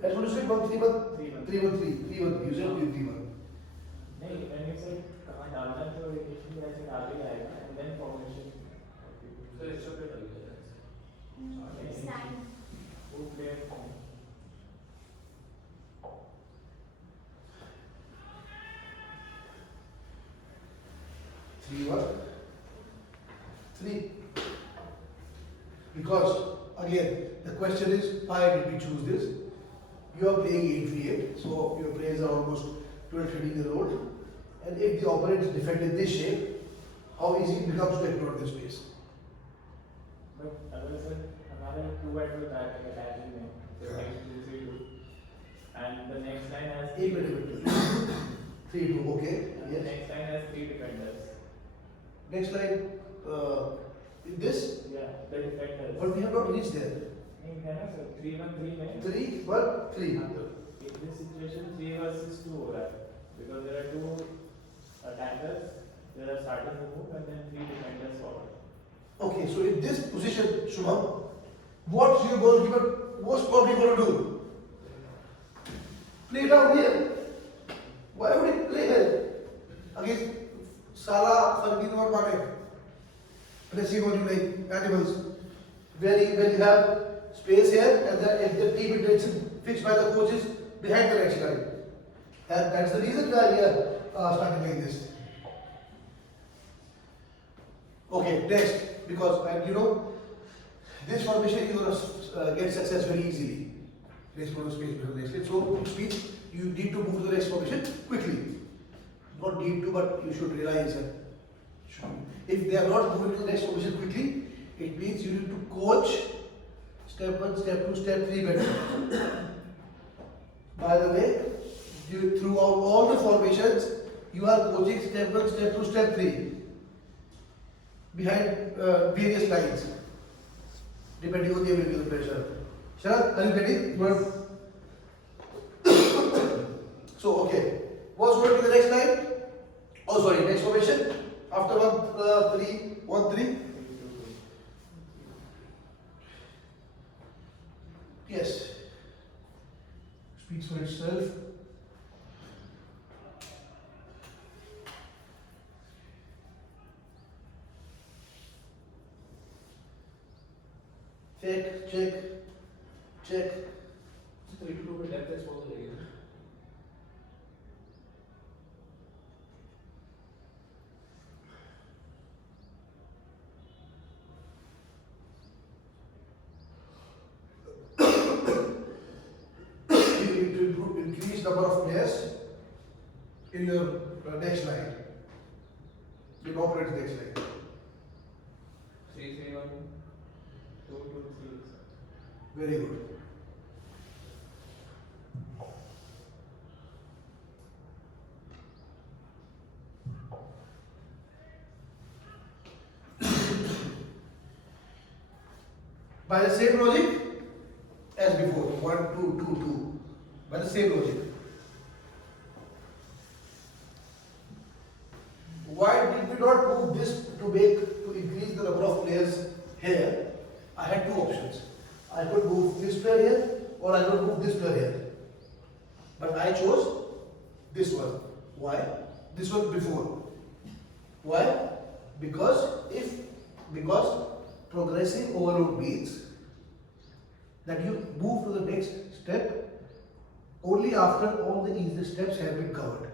That's what you said, 1-3-1. 3-1. 3-1-3. 3-1. You said 3-1. नहीं, when you said कहाँ डालना है तो initially I said आगे आएगा and then formation. So extra play लग गया It's time. Who played for? Three what? 3. Because again, the question is why did we choose this? You are playing 8v8, so your players are almost 12-13 years old. And if the opponent defended this shape, how easy it becomes to exploit this space. But अगर sir हमारे 2 at the back है attacking में, so Yeah. like 2-3-2, and the next line has 8 minutes. 3-2, okay. and the Yes. next line has 3 defenders. Next line, this, Yeah, the defenders. but we have not reached there. नहीं है ना sir 3-1-3 में. 3-1-3. हाँ, तो in this situation 3 versus 2 हो रहा है because there are 2 attackers, there are starting to move and then 3 defenders forward. Okay, so in this position, Shubham, what's your goalkeeper most probably going to do? Play down here. Why would he play there? Against Salah, Fernandinho or Mane. Pressing on you like animals. When you have space here and if the team intention fixed by the coaches behind the next line. And that's the reason why we are starting like this. Okay, next. Because, and you know, this formation you will get success very easily. Let's go to space before the next line. So, which means you need to move to the next formation quickly. Not need to, but you should realize that. If they are not moving to the next formation quickly, it means you need to coach step 1, step 2, step 3 better. By the way, throughout all the formations, you are coaching step 1, step 2, step 3. Behind various lines, depending on the available pressure. Sharad, are you ready? So, okay. What's going to be the next line? Oh, sorry, next formation. After 1-3-1-3. Yes. Speaks for itself. Check, check, check. 3-2 में depth exposure लगेगा. You need to increase number of players in your next line. You can operate the next line. 3-3-1. 2-2-3. Very good. By the same logic as before, 1-2-2-2. By the same logic. Why did we not move this to increase the number of players here? I had 2 options. I could move this player here or I could move this player here. But I chose this one. Why? This one before. Why? Because progressive overload means that you move to the next step only after all the easy steps have been covered.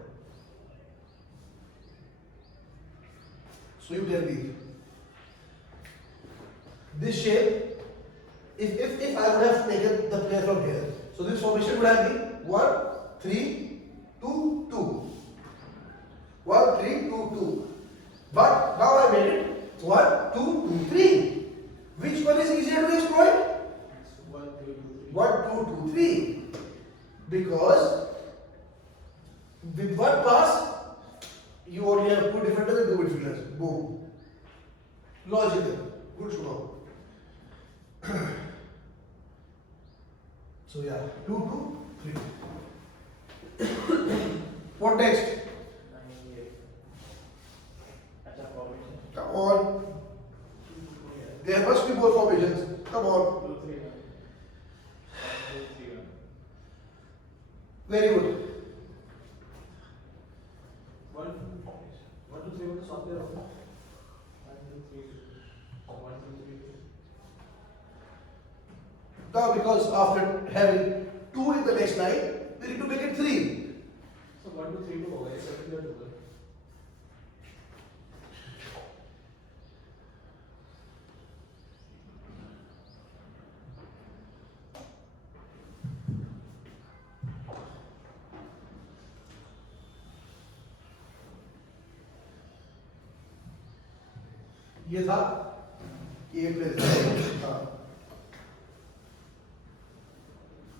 So you tell me, this shape, if I would have taken the player from here, so this formation would have been 1-3-2-2. 1-3-2-2. But now I made it 1-2-2-3. Which one is easier to exploit? 1-2-2-3. Because with one pass, you only have 2 defenders and 2 midfielders. Boom. Logical. Good to know. So yeah, 2-2-3. What next? 98. अच्छा formation. Come on. There must be more formations. Come on. 2-3-1. 2-3-1. Very good. 1, 2, 3 was the software of 1, 2, 3. 1, 2, 3. Now, because after having 2 in the next line, we need to make it 3. So 1, 2, 3 to over. It's a clear to ये था A plus हाँ.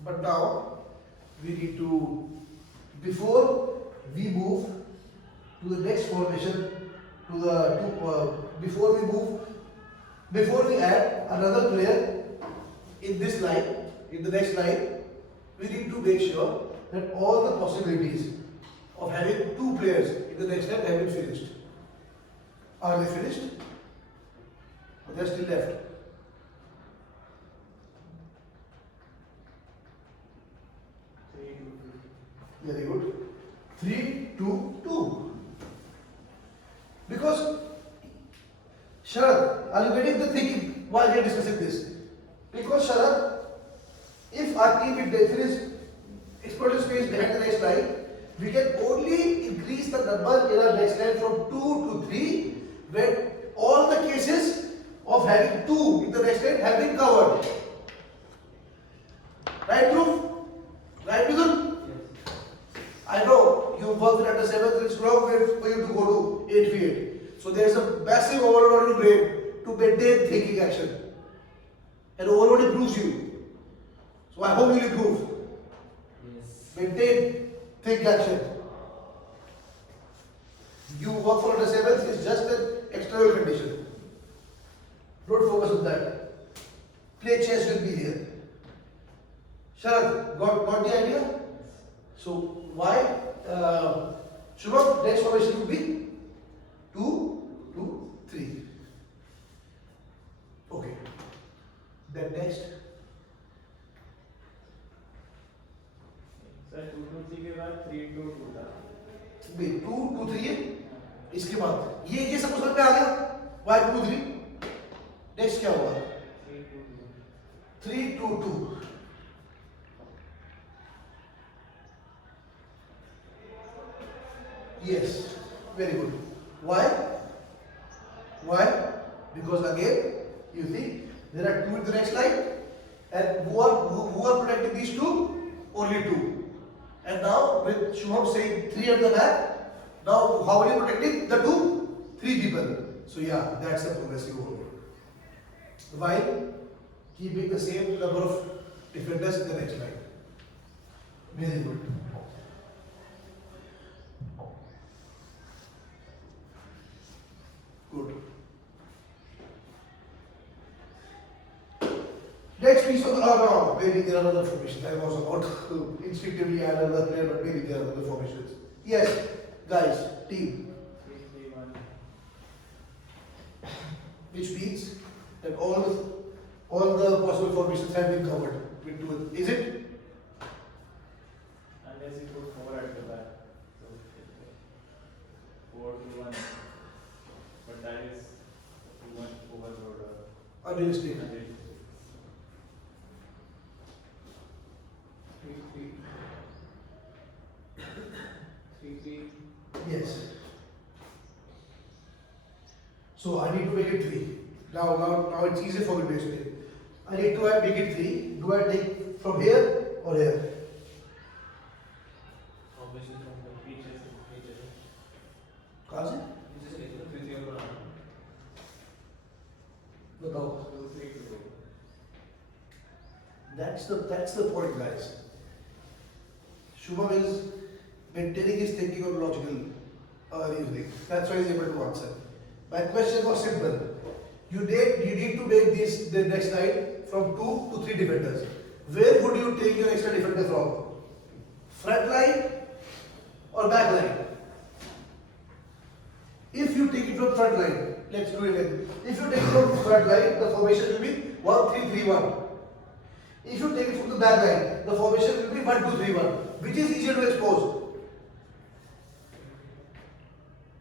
But now we need to, before we move to the next formation, to the before we add another player in this line, in the next line, we need to make sure that all the possibilities of having 2 players in the next line have been finished. Are they finished? Or they are still left? Very good. 3, 2, 2. Because, Sharad, are you getting the thinking while we are discussing this? Because, Sharad, if our team will finish exploited space behind the next line, we can only increase the number in our next line from 2 to 3 when all the cases of having 2 in the next line have been covered. Right, Dhruv? Right, Midhun? I know you work at the 7th, it's long way for you to go to 8v8. So there is a massive overload in brain to maintain thinking action. And overload improves you. So I hope you will improve. Yes. Maintain think action. You work for the 7th is just an external condition. Don't focus on that. Play chess will be here. Sharad, got the idea? So why? Shubham, next formation will be 2, 2, 3. Okay. Then next. Sir 2, 2, 3 के बाद 3, 2, 2 था. Wait, 2, 2, 3 है. इसके बाद ये सब समझ में आ गया. Why 2, 3? नेक्स्ट क्या होगा? 3, 2, 2. 3, 2, 2. Yes, very good. Why? Why? Because again, you see, there are 2 in the next line, and who are protecting these 2? Only 2. And now with Shubham saying 3 at the back, now how are you protecting the 2? 3 people. So yeah, that's the progressive overload. While keeping the same number of defenders in the next line. Very good. Good. Next piece of the no, maybe there are other formations. I was about to instinctively add another player, but maybe there are other formations. Yes, guys, team. 3, 3, 1. Which means that all the possible formations have been covered with 2. Is it? Unless you put 4 at the back. So 4, 2, 1. But that is too much overload. Unrealistic. 3, 3. Yes. So I need to make it 3. Now it's easy for me to explain. I need to make it 3. Do I take from here or here? Obviously from the features. कहाँ से? This is like 3, 3 over. बताओ. 2, 3, 2. That's the point, guys. Shubham is maintaining his thinking on logical reasoning. That's why he's able to answer. My question was simple. You need to make the next line from 2 to 3 defenders. Where would you take your extra defender from? Front line or back line? If you take it from front line, let's do it again. If you take it from front line, the formation will be 1, 3, 3, 1. If you take it from the back line, the formation will be 1, 2, 3, 1, which is easier to expose.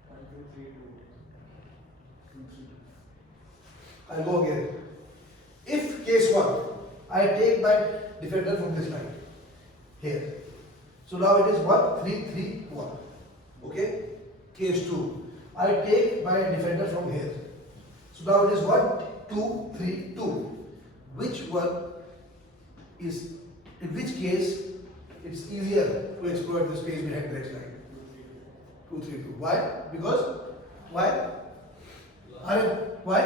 1, 2, 3, 2. 2, 3. I'll go again. If case 1, I take my defender from this line, here. So now it is 1, 3, 3, 1. Okay? Case 2, I take my defender from here. So now it is 1, 2, 3, 2. Which one is, in which case, it's easier to exploit the space behind the next line? 2, 3, 2. Why? Because, why? Why?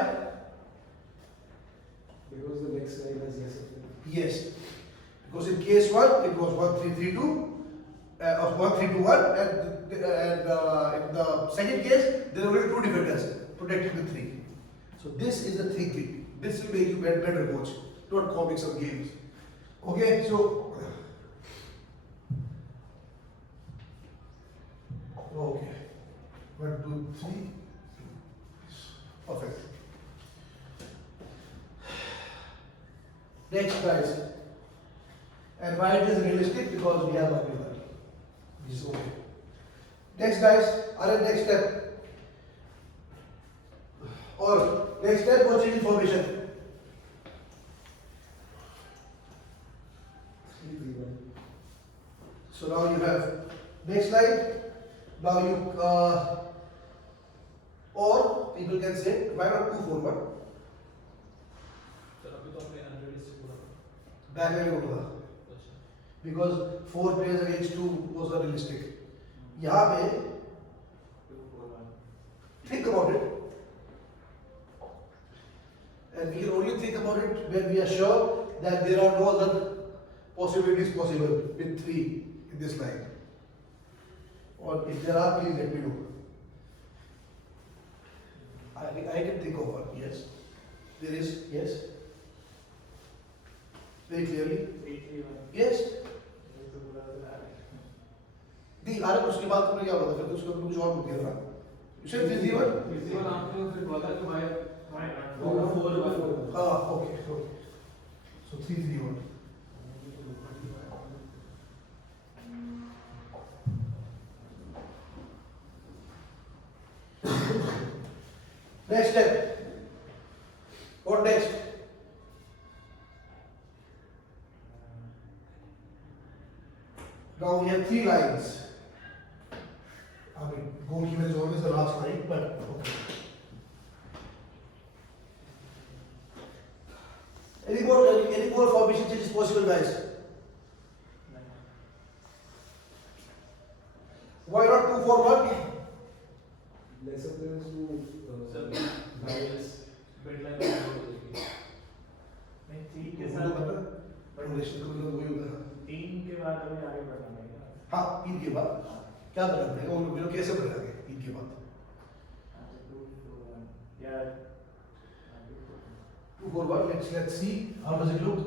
Because the next line has less of it. Yes. Because in case 1, it was 1, 3, 3, 2, or 1, 3, 2, 1, and in the second case, there were only 2 defenders protecting the 3. So this is the thinking. This will make you better coach, not comics or games. Okay, so okay, 1, 2, 3, perfect. Next, guys, and why it is realistic? Because we have everybody. This is okay. Next, guys, our next step. Or next step was change information. 3, 3, 1. So now you have next slide. Now you or people can say why not 2, 4, 1? Sir अभी तो हमने unrealistic बोला था. Back line होगा अच्छा. because 4 players against 2 was unrealistic. यहाँ पे 2, 4, 1. think about it. And we can only think about it when we are sure that there are no other possibilities possible with 3 in this line. Or if there are, please let me know. I can think of one, yes. There is, yes. Very clearly. 3, 3, 1. Yes. ये तो पूरा तो आ रहा है. दी अरे उसके बाद तुमने क्या बोला फिर तो उसका कुछ और बोल दिया था You said 3, 3, 1? प्रिंसिपल आपने फिर बोला कि भाई Why not? 4 4 हाँ, okay. So 3, 3, 1. Next step. What next? Now we have 3 lines. I mean, goalkeeper is always the last line, but okay. Any more formation changes possible, guys? Why not 2, 4, 1? Lesser players to sir bias mid line में हो जाएगी. नहीं 3 के तो साथ पता है? Relation को तो वही होगा. 3 के बाद अभी आगे बढ़ना पड़ेगा. हाँ, 3 के बाद क्या करना पड़ेगा? वो लोग कैसे बढ़ाएंगे 3 के बाद? 2, 4, 1. Yeah. 2, 4, 1. Let's see how does it look.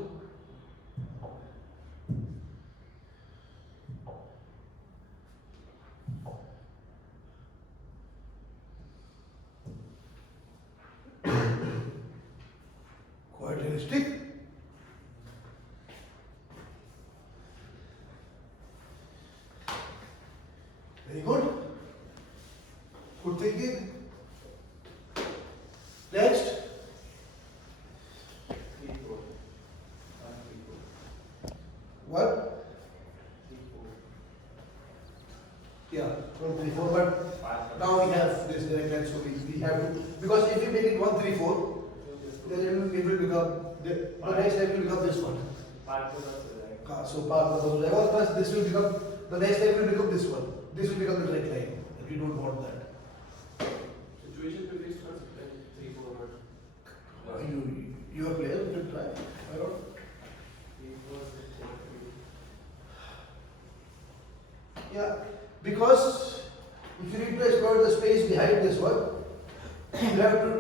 Quite realistic. Very good. Good thinking. Next. 3, 4. 1, 3, 4. 1. 3, 4. Yeah, 1, 3, 4. But Pass. now we have this direct line, so we have to, because if we make it 1, 3, 4, then it will become the next step will become this one. Pass to the right. So path of the level plus this will become the next step will become this one. This will become the direct line. And we don't want that. Situation पे based कर सकते हैं 3, 4 1. You are player, you can try. Why not? 3, 4, 6, 4, 3. Yeah, because if you need to exploit the space behind this one, you have to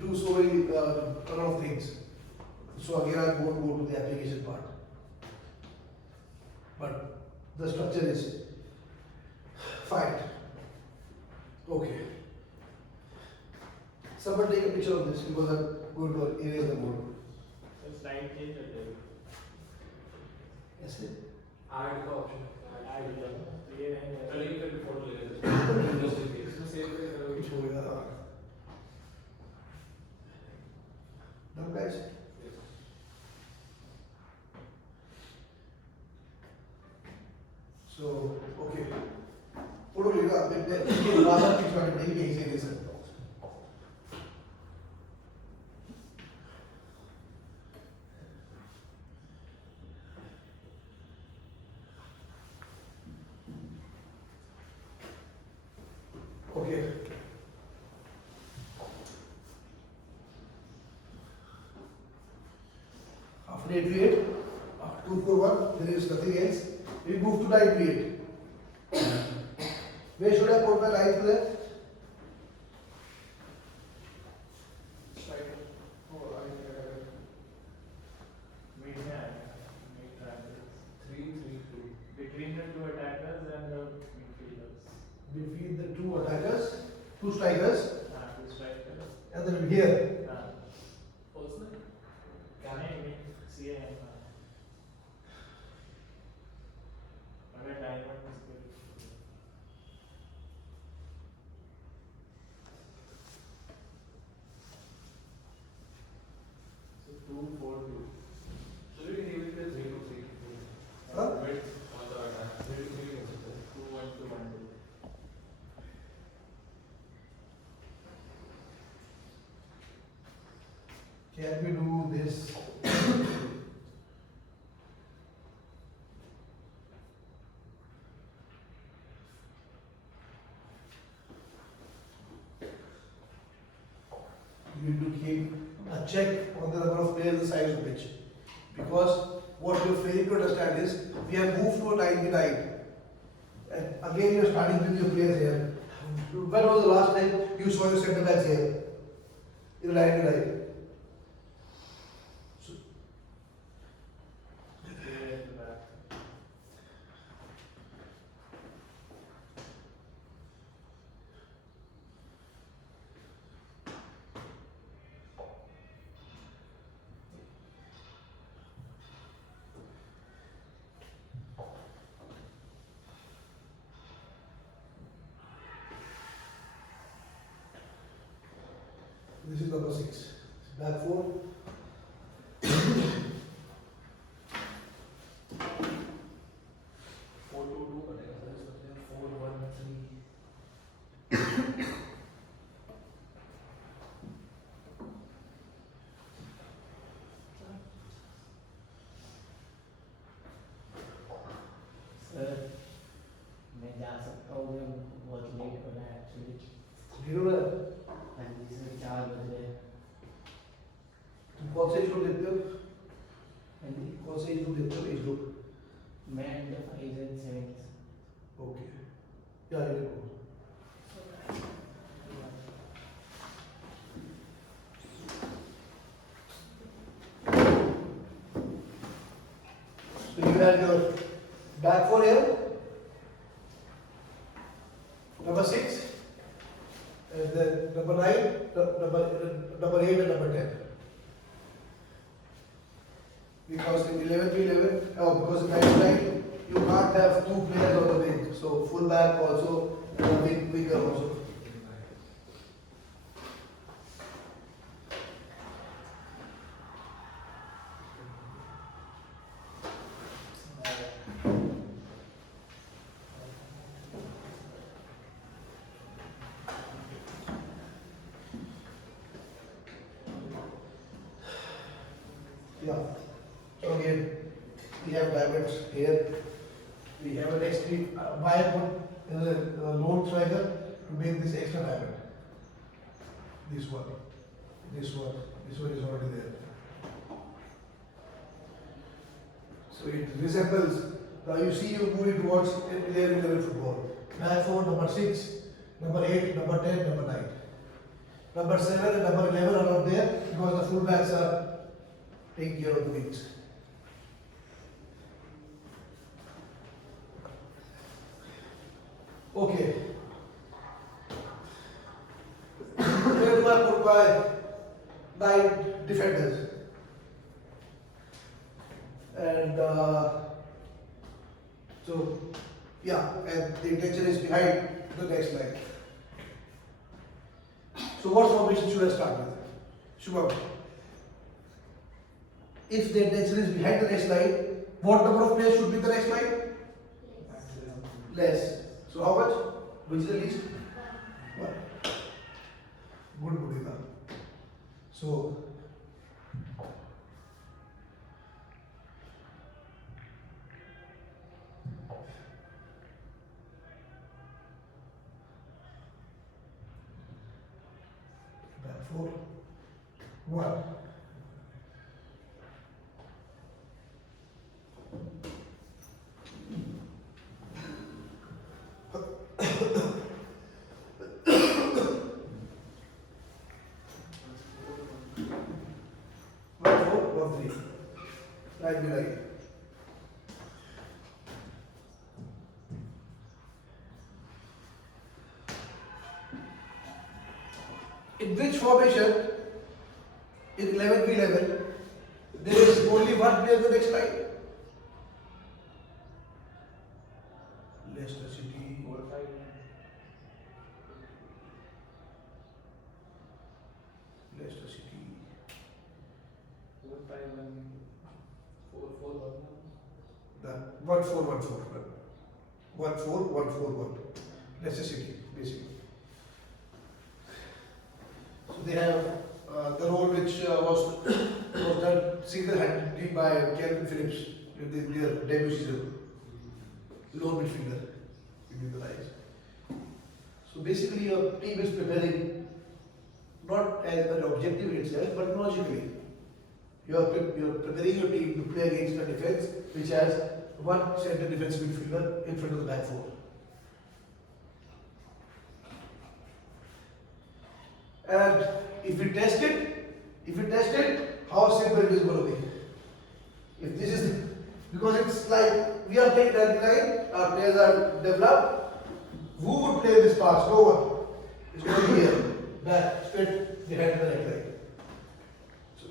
do so many a lot of things. So again, I won't go to the application part. But the structure is fine. Okay. Someone take a picture of this because I'm going to erase the board. So slide change हो जाएगी. ऐसे add का option add ये नहीं है चलिए फिर photo ले लेते हैं इसमें सेव करोगे कुछ हो गया Done guys? So, okay. Photo लेगा ये बाहर की शॉट नहीं यहीं से ले सकता हूँ Okay. After 838, after 241, there is nothing else. We move to 938. Where should I put my line there? strike oh I mid triangle 3-3-2 between the two attackers and the midfielders. Between the two attackers, two strikers, Two strikers. and then here. false line नहीं CM अगर diamond इसको so 2-4-2 so we can even play 3-2-3 Huh? mid on the attack 3-3 can सकते हैं 2-1-2-1-2. Can we do this? You need to keep a check on the number of players in the size of pitch. Because what you're failing to understand is we have moved to a 9v9. And again you're starting with your players here. When was the last time you saw your centre backs here? In the 9v9. So, Clear at the back. this is number 6. Back 4. बनेगा sir इसमें 4-1-3 sir मैं जा सकता हूँ मैं बहुत late हो रहा है एक्चुअली You know that? हाँ जी सर 4 बज रहे हैं तुम कौन से एज ग्रुप देखते हो? हाँ जी कौन से एज ग्रुप देखते हो? Age group. मैं under 5 and 7 Okay. Yeah, you can go. So you have your back 4 here. Number 6. And then number 9, number 8 and number 10. Because in 11v11, because in 9 you can't have two players on the wing. So full back also and a winger also. Yeah. So again, we have diamonds here. We have an extra wire put in the lone striker to make this extra diamond. This one, this one, this one is already there. So it resembles. Now you see you moving towards 11 football. Back 4, number 6, number 8, number 10, number 9. Number 7 and number 11 are not there because the fullbacks are taking care of the wings. Okay. Where do I put my 9 defenders? And So, yeah, and the intention is behind the next line. So, what formation should I start with? Shubham. If the intention is behind the next line, what number of players should be in the next line? Less. So, how much? Which is the least? One. Good, Budita. So, back 4, 1. One, 4, 1, 3. Right be right. In which formation, in 11v11, there is only one player in the next line? Leicester City. 4-5-1. Leicester City. 4-5-1. 4-4-1. Done. 1-4-1-4. 1-4-1-4-1. Leicester City, basically. So they have the role which was done single-handedly by Calvin Phillips in their debut season. Lone midfielder between the lines. So basically, your team is preparing not as an objective in itself, but logically. You're preparing your team to play against a defense which has one center defense midfielder in front of the back four. And if we test it, how simple it is going to be. If this is, because it's like we are playing 99, our players are developed. Who would play this pass? No one. It's going to be here, back, straight behind the right line. So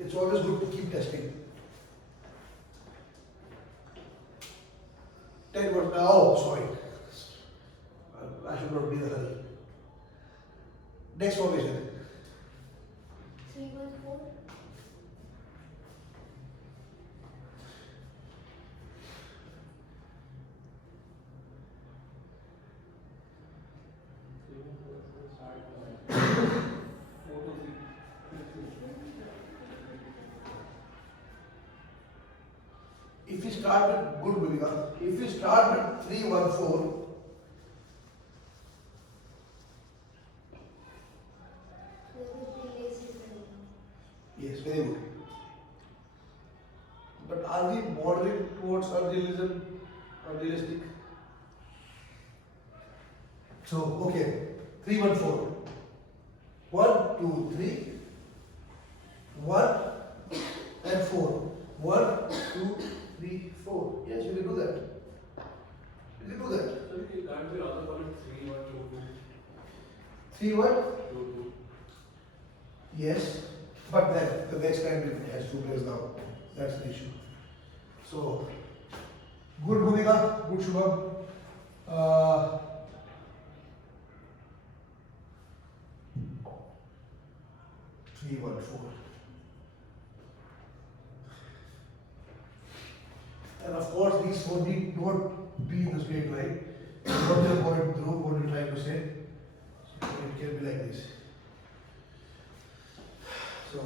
it's always good to keep testing. 10 was sorry. I should not be in a hurry. Next formation. 3-1-4. If we start with good Bhumika, if we start with 3-1-4, yes, very good. But are we bordering towards unrealistic? So, okay, 3-1-4. 1, 2, 3, 1 and 4. 1, 2, 3, 4. Yes, you can do that. You can do that. So we can't be rather call it 3-1-2-2. 3-1? 2-2. Yes, but then the next time it has 2 players now. That's the issue. So, good Bhumika, good Shubham. 3-1-4. And of course, these 4 need not be in the straight line. What they are going through, what we are trying to say. So it can be like this. So,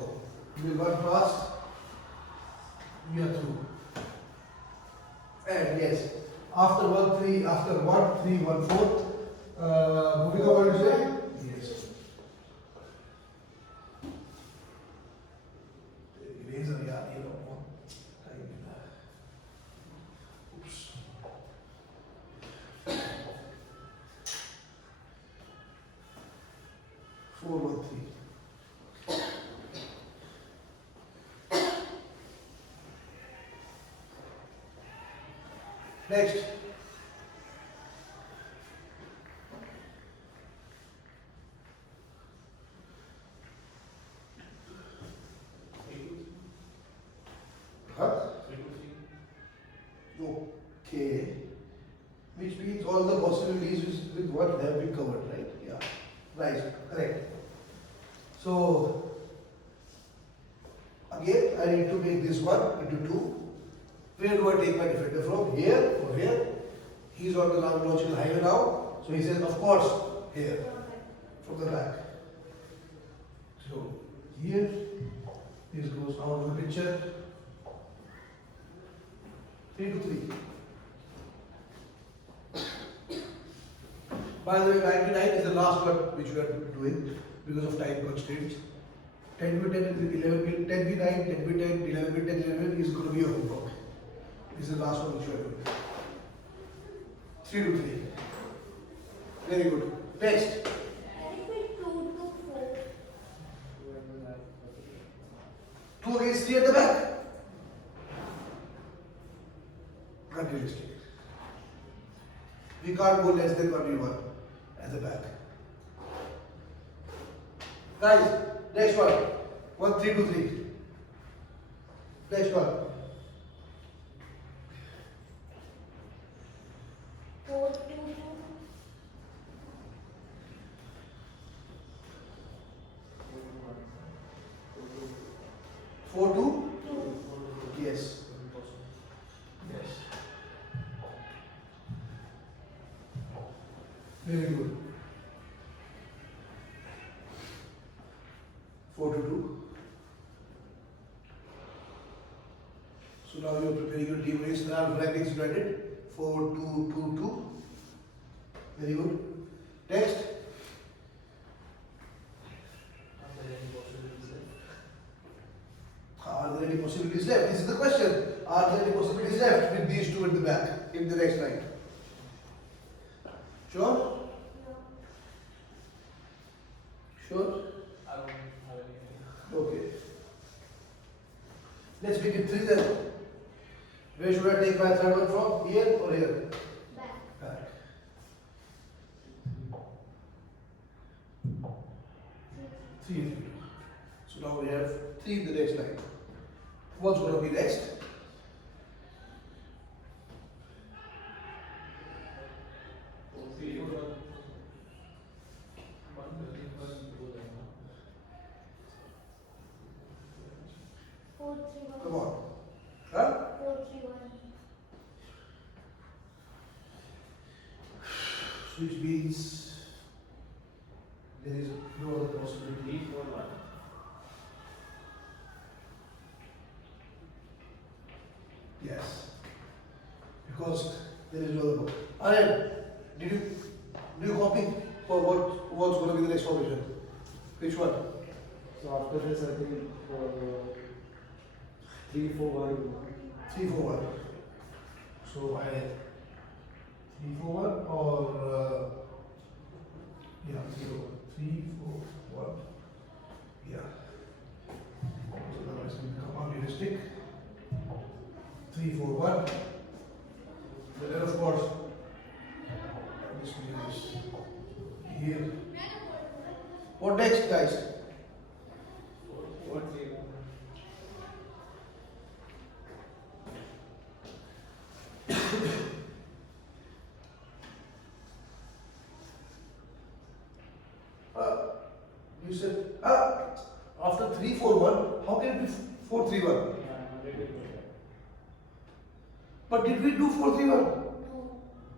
we will one pass, we are through. And yes, after 1-3, after 1-3-1-4, Bhumika, what did you say? Yes. Eraser, yeah, you know. Oops. Four, 1-3. Next. Huh? 3-2-3. Okay. the possibilities with what have been covered, right? Yeah. Right, correct. So, again, I need to make this one into 2. Where do I take my defender from? Here or here? He's on the logical highway now. So he says, of course, here, from the back. So, here, this goes out of the picture. 3 to 3. By the way, 99 is the last one which we are doing because of time constraints. 10 by 10 is 11, 10 by 9, 10 by 10, 11 by 10, 11 is going to be a homework. This is the last one which we are doing. 3 to 3. Very good. Next. Repeat 2 to 4. 2 against 3 at the back. Unrealistic. We can't go less than 1v1 at the back. Guys, next one. 1 3 to 3. Next one. 4 to 2. 4 2. 2. Yes. Yes. Very good. 4 to 2. So now you are preparing your team race. Now brackets united. 4 2 2 2. Very good. Next. Are there any possibilities left? This is the question. Are there any possibilities left with these two at the back in the next line? Sure? Sure? I don't have anything. Okay. Let's make it 3 then. Where should I take my third one from? Here or here? Back. Back. 3 3. So now we have 3 in the next line. What's going to be next? Four, three, one. Come on. Huh? 4 3 1. Which means there is no other possibility. 3 4 1. Yes. Because there is no other book. Alright, do you copy for what's going to be the next formation? Which one? So after this, I think 3 4 1. 3 4 1. So I 3 4 1 or yeah 0 3 4 1. Yeah. So now it's going to become unrealistic. 3 4 1. But then of course this is here. What next, guys? 4 3 1. You said after 3 4 1. How can it be 4 3 1? But did we do 4 3 1? No.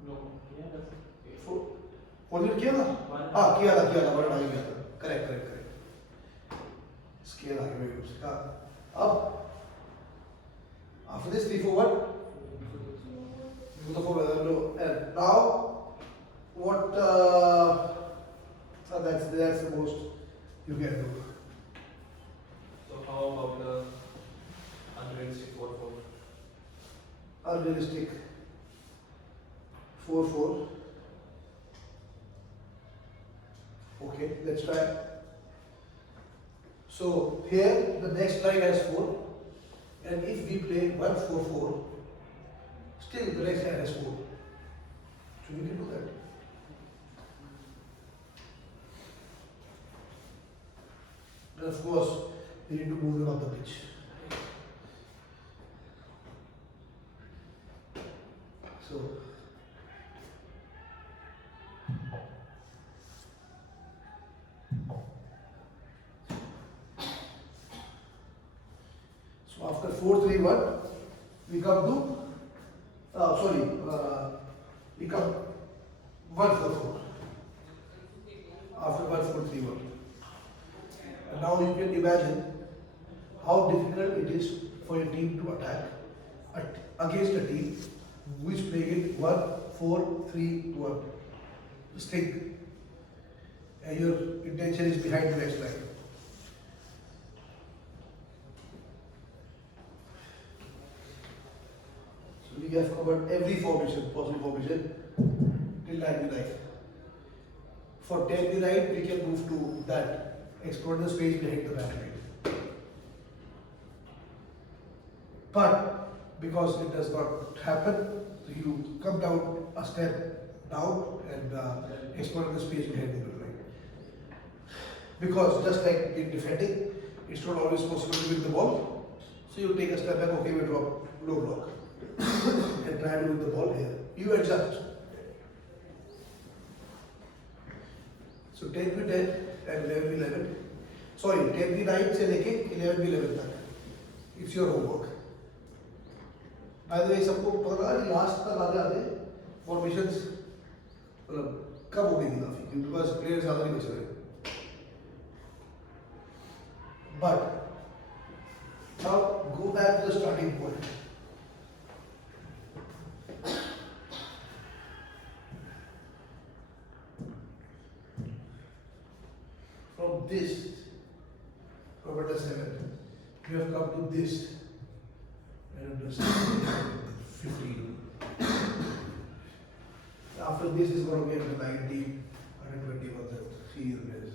No. Yeah, that's okay. 4 4 किया था? हाँ किया था बड़ा नहीं किया था. Correct. Scale आगे very good. अब after this 3 4 1. No. And now what? That's the most you can do. So how about the unrealistic 4 4? Unrealistic 4 4. Okay, let's try. So here the next line has 4, and if we play 1 4 4, still the next line has 4. So we can do that. Then of course we need to move them up the pitch. So after 4-3-1, we come to, we come 1-4-4. After 1-4-3-1. And now you can imagine how difficult it is for a team to attack against a team which play it 1-4-3-1. Just think. And your intention is behind the next line. So we have covered every formation, possible formation till 99. For 10 right, we can move to that, explore the space behind the back line. But because it does not happen, so you come down a step down and explore the space behind the middle line. Because just like in defending, it's not always possible to win the ball. So you take a step back, okay, we drop low block and try to win the ball here. You adjust. So 10-10 and 11-11. Sorry, 10-9 से लेके 11-11 तक. It's your homework. By the way, सबको पता है last तक आते आते formations मतलब कम हो गई थी काफी because players ज़्यादा नहीं बच रहे. But now go back to the starting point. From this, from under 7, you have come to this, and under 15. After this is going to be under 19, under 21, senior players.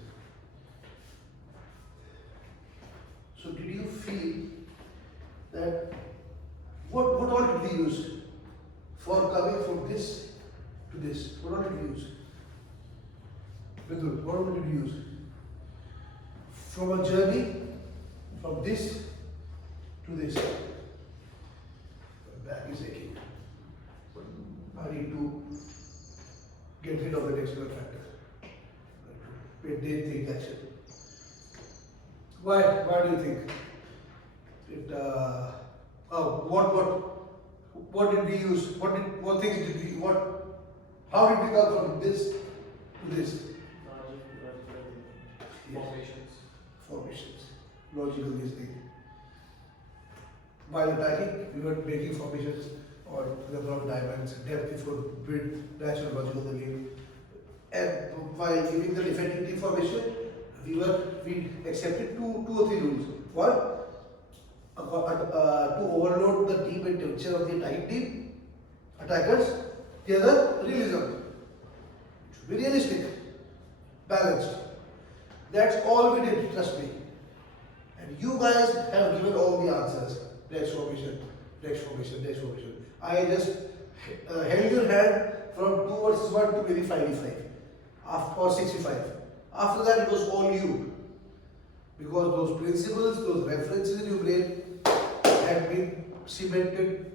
So did you feel that what all did we use for coming from this to this? What all did we use? Vidul, what all did we use? From a journey from this to this. Back is aching. I need to get rid of the external factor. They think action. Why do you think? What did we use? What things did we? How did we come from this to this? Formations. Logical reasoning. While attacking, we were making formations or number of diamonds, depth before build, natural logic of the game. And while giving the defending team formation, we accepted two or three rules. One, to overload the team and temperature of the attacking team, attackers. The other, realism. It should be realistic, balanced. That's all we did, trust me. And you guys have given all the answers. Next formation, next formation, next formation. I just held your hand from 2 versus 1 to maybe 5v5 or 6v5. After that, it was all you. Because those principles, those references you made had been cemented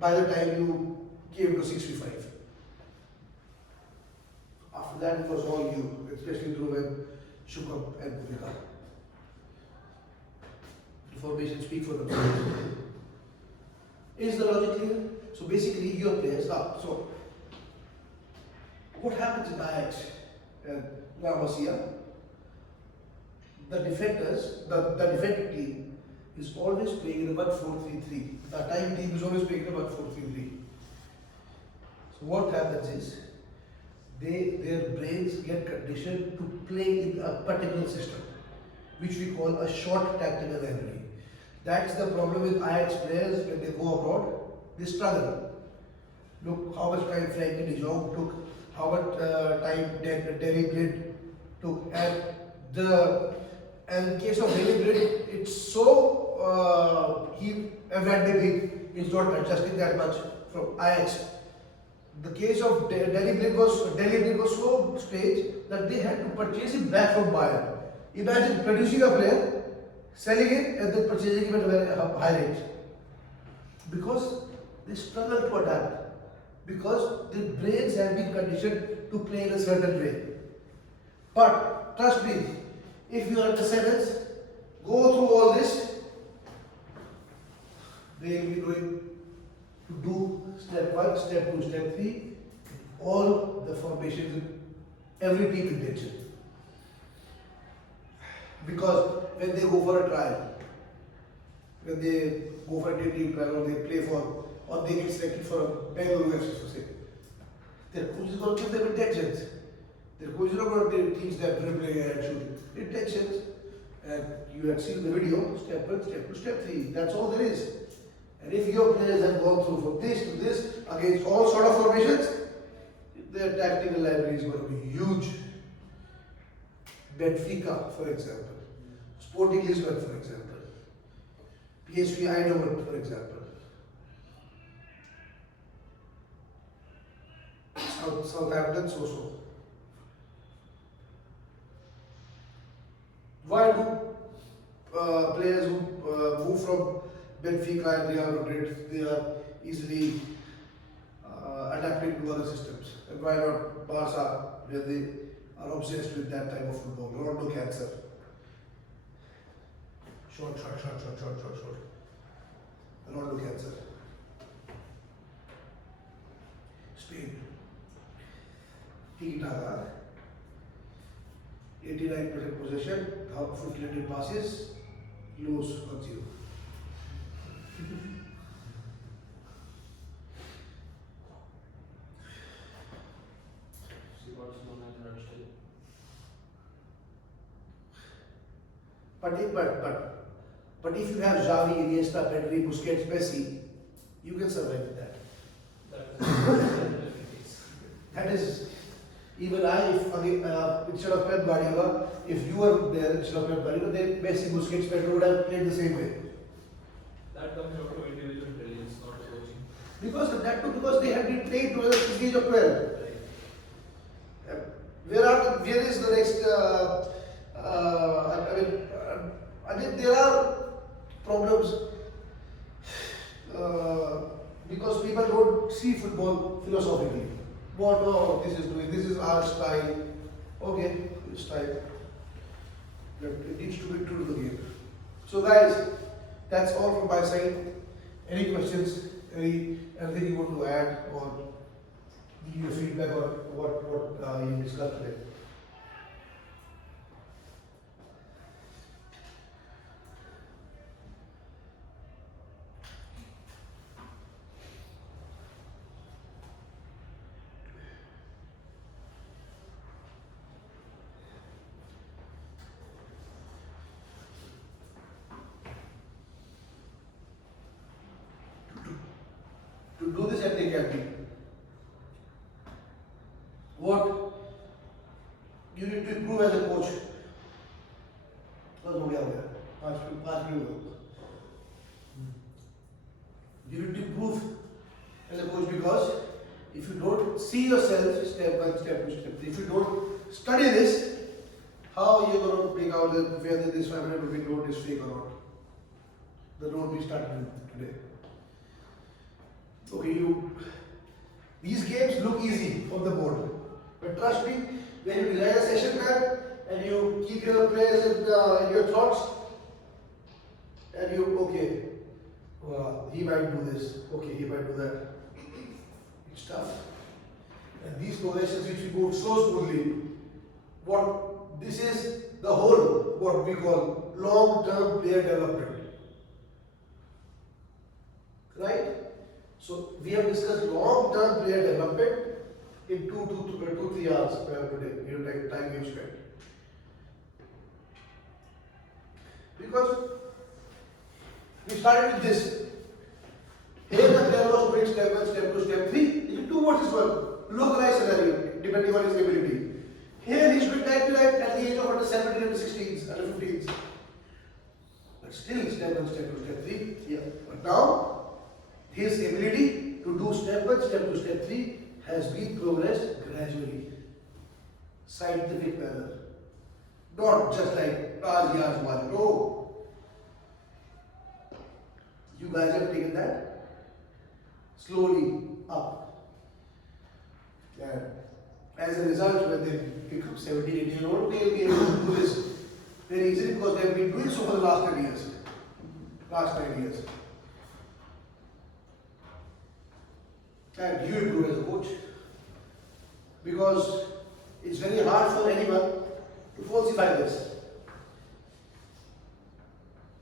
by the time you came to 6v5. After that, it was all you, especially through when Shukam and Bhumika. The formation speak for themselves. Is the logic clear? So basically, your players are. So, what happens in Ajax and La Masia? The defenders, the defending team is always playing in a 1-4-3-3. The attacking team is always playing in a 1-4-3-3. So what happens is, their brains get conditioned to play in a particular system, which we call a short tactical memory. That's the problem with Ajax players when they go abroad. They struggle. Look how much time Frankie de Jong took, how much time Derry Blind took, and in case of Derry Blind, it's so Van de Beek is not adjusting that much from Ajax. The case of Derry Blind was so strange that they had to purchase him back from Bayern. Imagine producing a player, selling it, and then purchasing him at a high rate. Because they struggle to adapt. Because their brains have been conditioned to play in a certain way. But trust me, if you are at the sevens, go through all this, They will be going to do step 1, step 2, step 3, all the formations in every team intention. Because when they go for a trial, when they go for a team trial or they play for, or they get selected for a Bengaluru FC, so say, their coach is going to give them intentions. Their coach is not going to teach them dribbling and shooting. Intentions. And you have seen the video, step 1, step 2, step 3. That's all there is. And if your players have gone through from this to this against all sort of formations, their tactical library is going to be huge. Benfica, for example. Sporting Lisbon, for example. PSV Eindhoven, for example. Southampton, so. Why do players who move from Benfica and Real Madrid, they are easily adapting to other systems? And why not Barca, where they are obsessed with that type of football? Ronaldo cancer. Short. Ronaldo cancer. Spain. Tiki-taka. 89% possession, 50 passes, lose 1-0. See what's known as red style. But if you have Xavi, Iniesta, Pedri, Busquets, Messi, you can survive with that. That is, even I, if instead of Pep Guardiola, if you were there instead of Pep Guardiola, then Messi, Busquets, Pedri would have played the same way. That comes out to individual brilliance, not coaching. Because they had been played to the age of 12. Where is the next? I mean, there are problems because people don't see football philosophically. What? Oh, this is our style. Okay, style. But it needs to be true to the game. So, guys, that's all from my side. Any questions? Anything you want to add or give your feedback on what you discussed today? To do this technicality, what you need to improve as a coach. बस हो गया पाँच minute You need to improve as a coach because if you don't see yourself step by step, if you don't study this, how are you going to pick out whether this 500 rupee note is fake or not? The note we started with today. Okay, these games look easy on the board, but trust me, when you design a session plan and you keep your players in your thoughts, and he might do this, okay, he might do that. It's tough. And these progressions which we go so smoothly, this is the whole, what we call long-term player development. Right? So we have discussed long-term player development in 2-3 hours today, time we spent. Because we started with this. Here the player was doing step 1, step 2, step 3. He can do what is one. Localized scenario, depending on his ability. Here he's doing time to time at the age of under 17, under 16s, under 15s. But still step 1, step 2, step 3. Yeah. But now, his ability to do step 1, step 2, step 3 has been progressed gradually. Scientific manner. Not just like years one. No. You guys have taken that slowly up. And as a result, when they become 17, 18 years old, they'll be able to do this very easily because they've been doing so for the last 10 years. Last 9 years. can you improve as a coach? Because it's very hard for anyone to falsify this.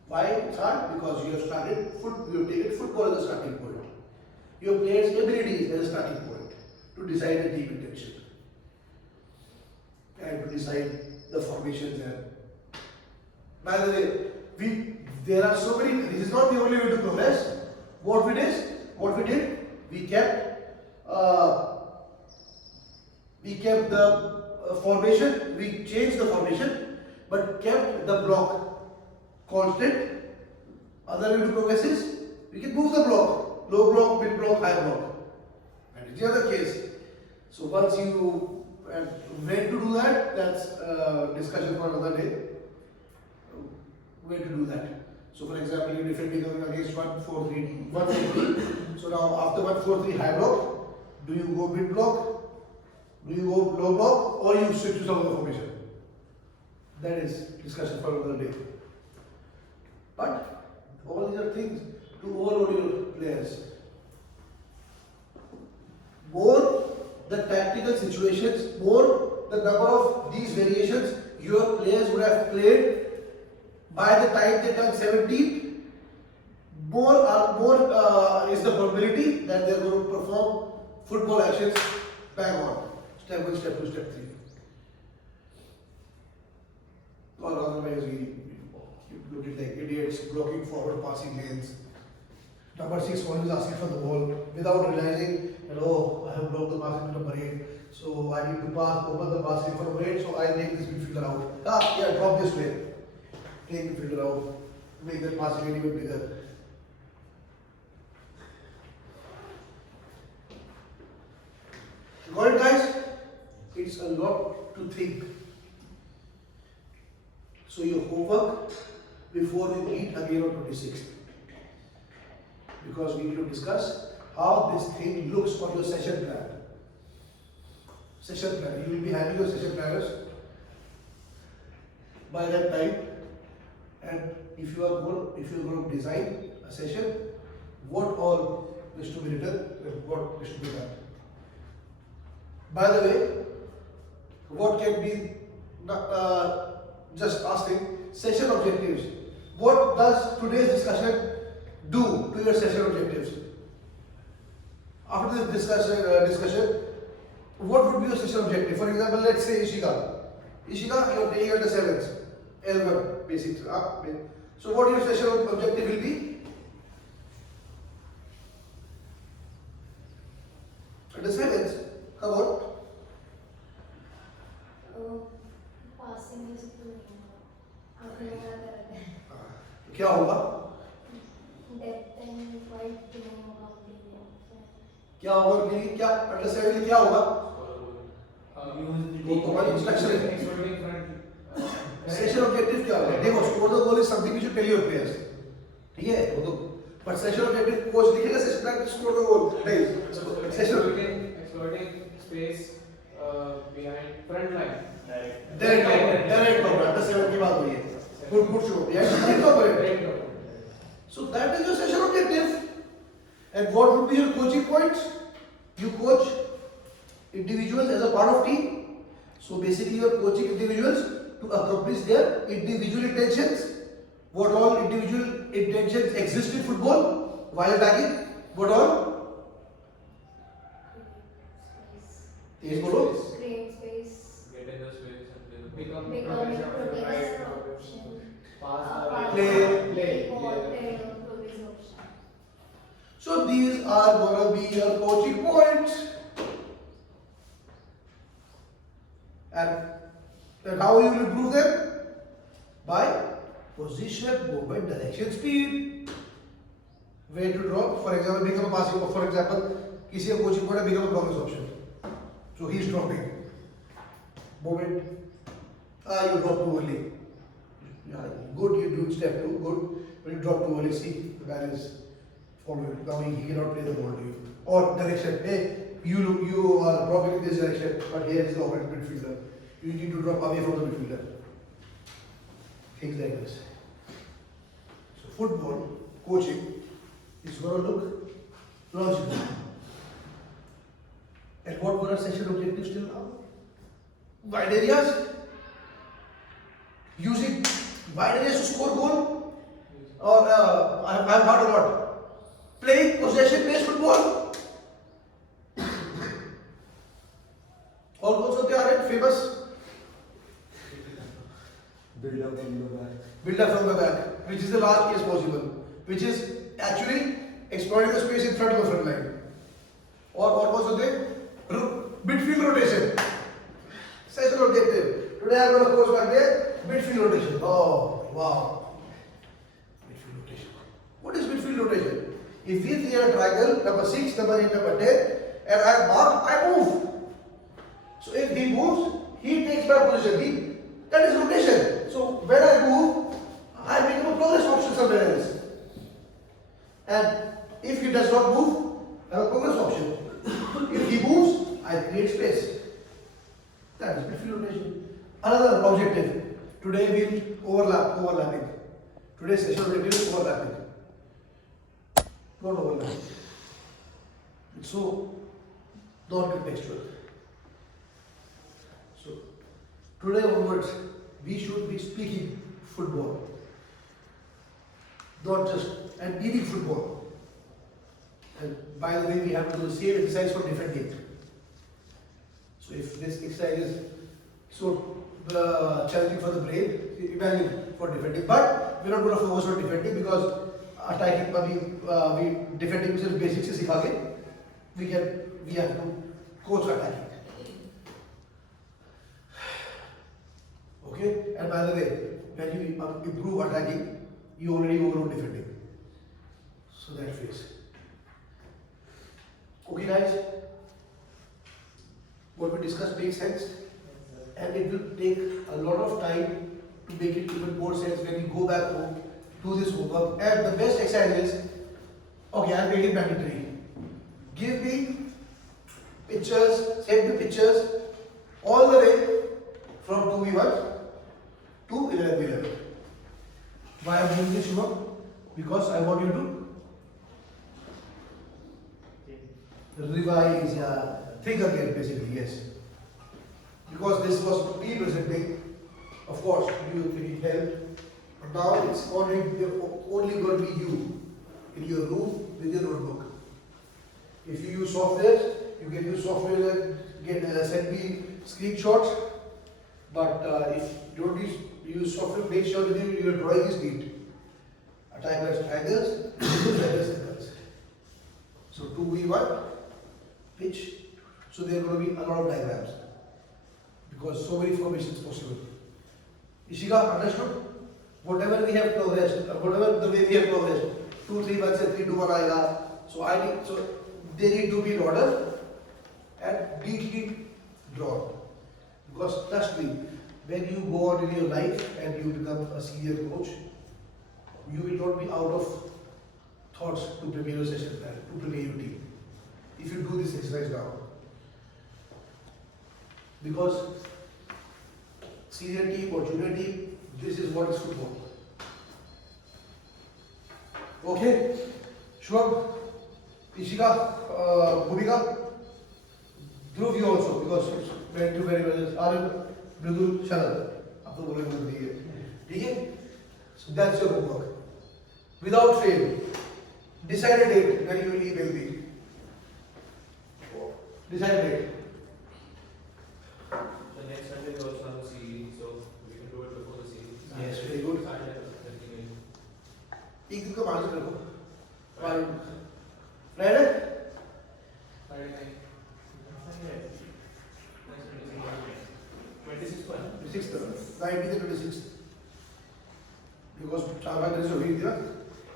Why it's hard? Because you have you have taken football as a starting point. Your players' abilities as a starting point to decide the team intention and to decide the formations there. By the way, there are so many. This is not the only way to progress. What we did, we kept the formation. We changed the formation, but kept the block constant. Other way to progress is we can move the block, low block, mid block, high block, and it's the other case. So once you and when to do that, that's discussion for another day. Where to do that? So for example, you defending against 1-4-3, 1-4-3. So now after 1-4-3 high block, do you go mid block? Do you go low block, or you switch to some other formation? That is discussion for another day. But all these are things to overload your players. More the tactical situations, more the number of these variations your players would have played by the time they turn 17, more is the probability that they are going to perform football actions bang on, step 1, step 2, step 3. Or otherwise we look at like idiots blocking forward passing lanes. Number 6 always asking for the ball without realizing that, oh, I have blocked the pass into number 8, so I need to pass, open the pass for number 8, so I take this midfielder out. Yeah, drop this way. Take the midfielder out, make that passing lane even bigger. Got it, guys? It's a lot to think. So your homework before we meet again on 26th. Because we need to discuss how this thing looks on your session plan. Session plan. You will be having your session planners by that time. And if you are going to design a session, what all is to be written and what is to be done. By the way, what can be just asking session objectives. What does today's discussion do to your session objectives? After this discussion, what would be your session objective? For example, let's say Ishika, you are taking under 7th, L1 basic. So what your session objective will be? Under 7th, come on. Passing is to आपने क्या करा है? क्या होगा? Depth and wide नहीं होगा उनके लिए. क्या होगा उनके लिए? क्या अंडर 7 में क्या होगा? वो तुम्हारी इंस्ट्रक्शन है. सेशन ऑब्जेक्टिव क्या होगा? देखो, score the goal is something which you tell your players. ठीक है? वो तो पर सेशन ऑब्जेक्टिव कोच लिखेगा session plan score the goal. नहीं. Session exploiting space behind front line. Direct under 7 की बात हुई है. Good show. Yeah, direct. So that is your session objective. And what would be your coaching points? You coach individuals as a part of team. So basically you are coaching individuals to accomplish their individual intentions. What all individual intentions exist in football while attacking? What all? Yes, bolo. Create space. Get in the space and then Become Progress option. Play. Progress option. So these are gonna be your coaching points. And how you will improve them? By position, movement, direction, speed. Where to drop? For example, become a passing. For example, किसी का coaching point है become a progress option. So he is dropping. Movement. You drop too early. Yeah, good. You do step 2. Good. When you drop too early, see the man is following. Now he cannot play the ball to you. Or direction. Hey, you are dropping in this direction, but here is the opponent midfielder. You need to drop away from the midfielder. Things like this. So football coaching is going to look logical. session objectives till now? Wide areas? Using wide areas to score goal? Or I've heard a lot. Playing possession-based football? Or also they are famous Build up from the back. build up from the back, which is the large case possible, which is actually exploiting the space in front of the front line. Or also they midfield rotation. Session objective. Today I'm going to coach one day midfield rotation. Oh wow. Midfield rotation. What is midfield rotation? If we see a triangle, number 6, number 8, number 10, and I mark, I move. So if he moves, he takes my position. That is rotation. So when I move, I become a progress option somewhere else. And if he does not move, I have a progress option. If he moves, I create space. That is midfield rotation. Another objective. Today we'll overlapping. Today's session objective is overlapping. Not overlap. It's so not contextual. So today onwards, we should be speaking football, not just and eating football. And by the way, we have to do the same exercise for defending. So if this exercise is so challenging for the brain, imagine for defending. But we're not going to focus on defending because attacking, we defending which is basics se sikha ke, we have to coach attacking. Okay, and by the way, when you improve attacking, you already overrode defending. So that phase. Okay, guys. What we discussed makes sense, and it will take a lot of time to make it even more sense when you go back home, do this homework. And the best exercise is, okay, I'll make it mandatory. Give me pictures, send me pictures all the way from 2v1 to 11v11. Why I'm doing this, Shubham? Because I want you to revise, think again, basically, yes. Because this was me presenting, of course, you need help. But now it's only going to be you in your room with your notebook. If you use software, you can use software and send me screenshots. But if you don't use software, make sure that your drawing is neat. A type as triangles, circles. So 2v1, pitch. So there are going to be a lot of diagrams because so many formations possible. Ishika, understood? Whatever we have progressed, whatever the way we have progressed, 2, 3, 1, 3, 2, 1 aayega. So they need to be in order and neatly drawn. Because trust me, when you go on in your life and you become a senior coach, you will not be out of thoughts to prepare your session plan, to prepare your team. If you do this exercise now. Because senior team or junior team, this is what is football. Okay? Shubham, Ishika, Bhumika, Dhruv, you also, because it's very well. Arun, Mridul, Sharad. Aap to bolenge nahi hai. Okay? So that's your homework. Without fail, decide a date when you will email me. Decide a date. The next Sunday we also have a series, so we can do it before the series. Yes, very good. एक दिन का margin रखो. Friday? Friday night. 26th one. 26th, 19th and 26th. Because Chava is over here,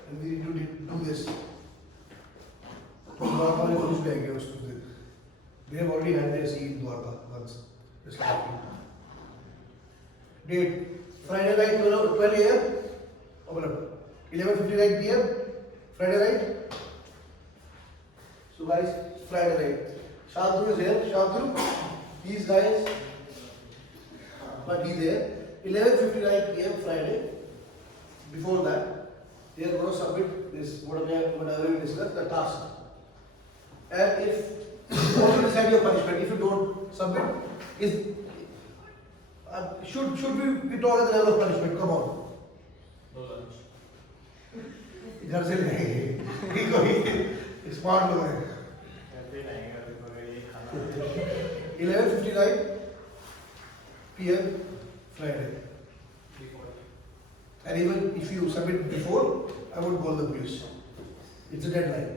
and we need to do this. They have already had their seat in Dwarka once. Just like date Friday night 12 a.m. or 11:59 p.m. Friday night. So guys, Friday night. Shantanu is here. Shantanu, these guys, but he's there. 11:59 p.m. Friday. Before that, they are going to submit this whatever we discussed, the task. And if also decide your punishment if you don't submit. Is should we talk at the level of punishment? Come on. No lunch. घर से लेंगे ही कोई smart लोग हैं cafe जाएंगे अभी मगर ये खाना 11:59 p.m. Friday. Before. And even if you submit before, I would call the police. It's a deadline,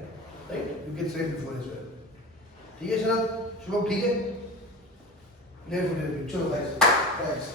right? You can say before as well. ठीक है शरद, शुभम ठीक है? 11:59. चलो guys, thanks.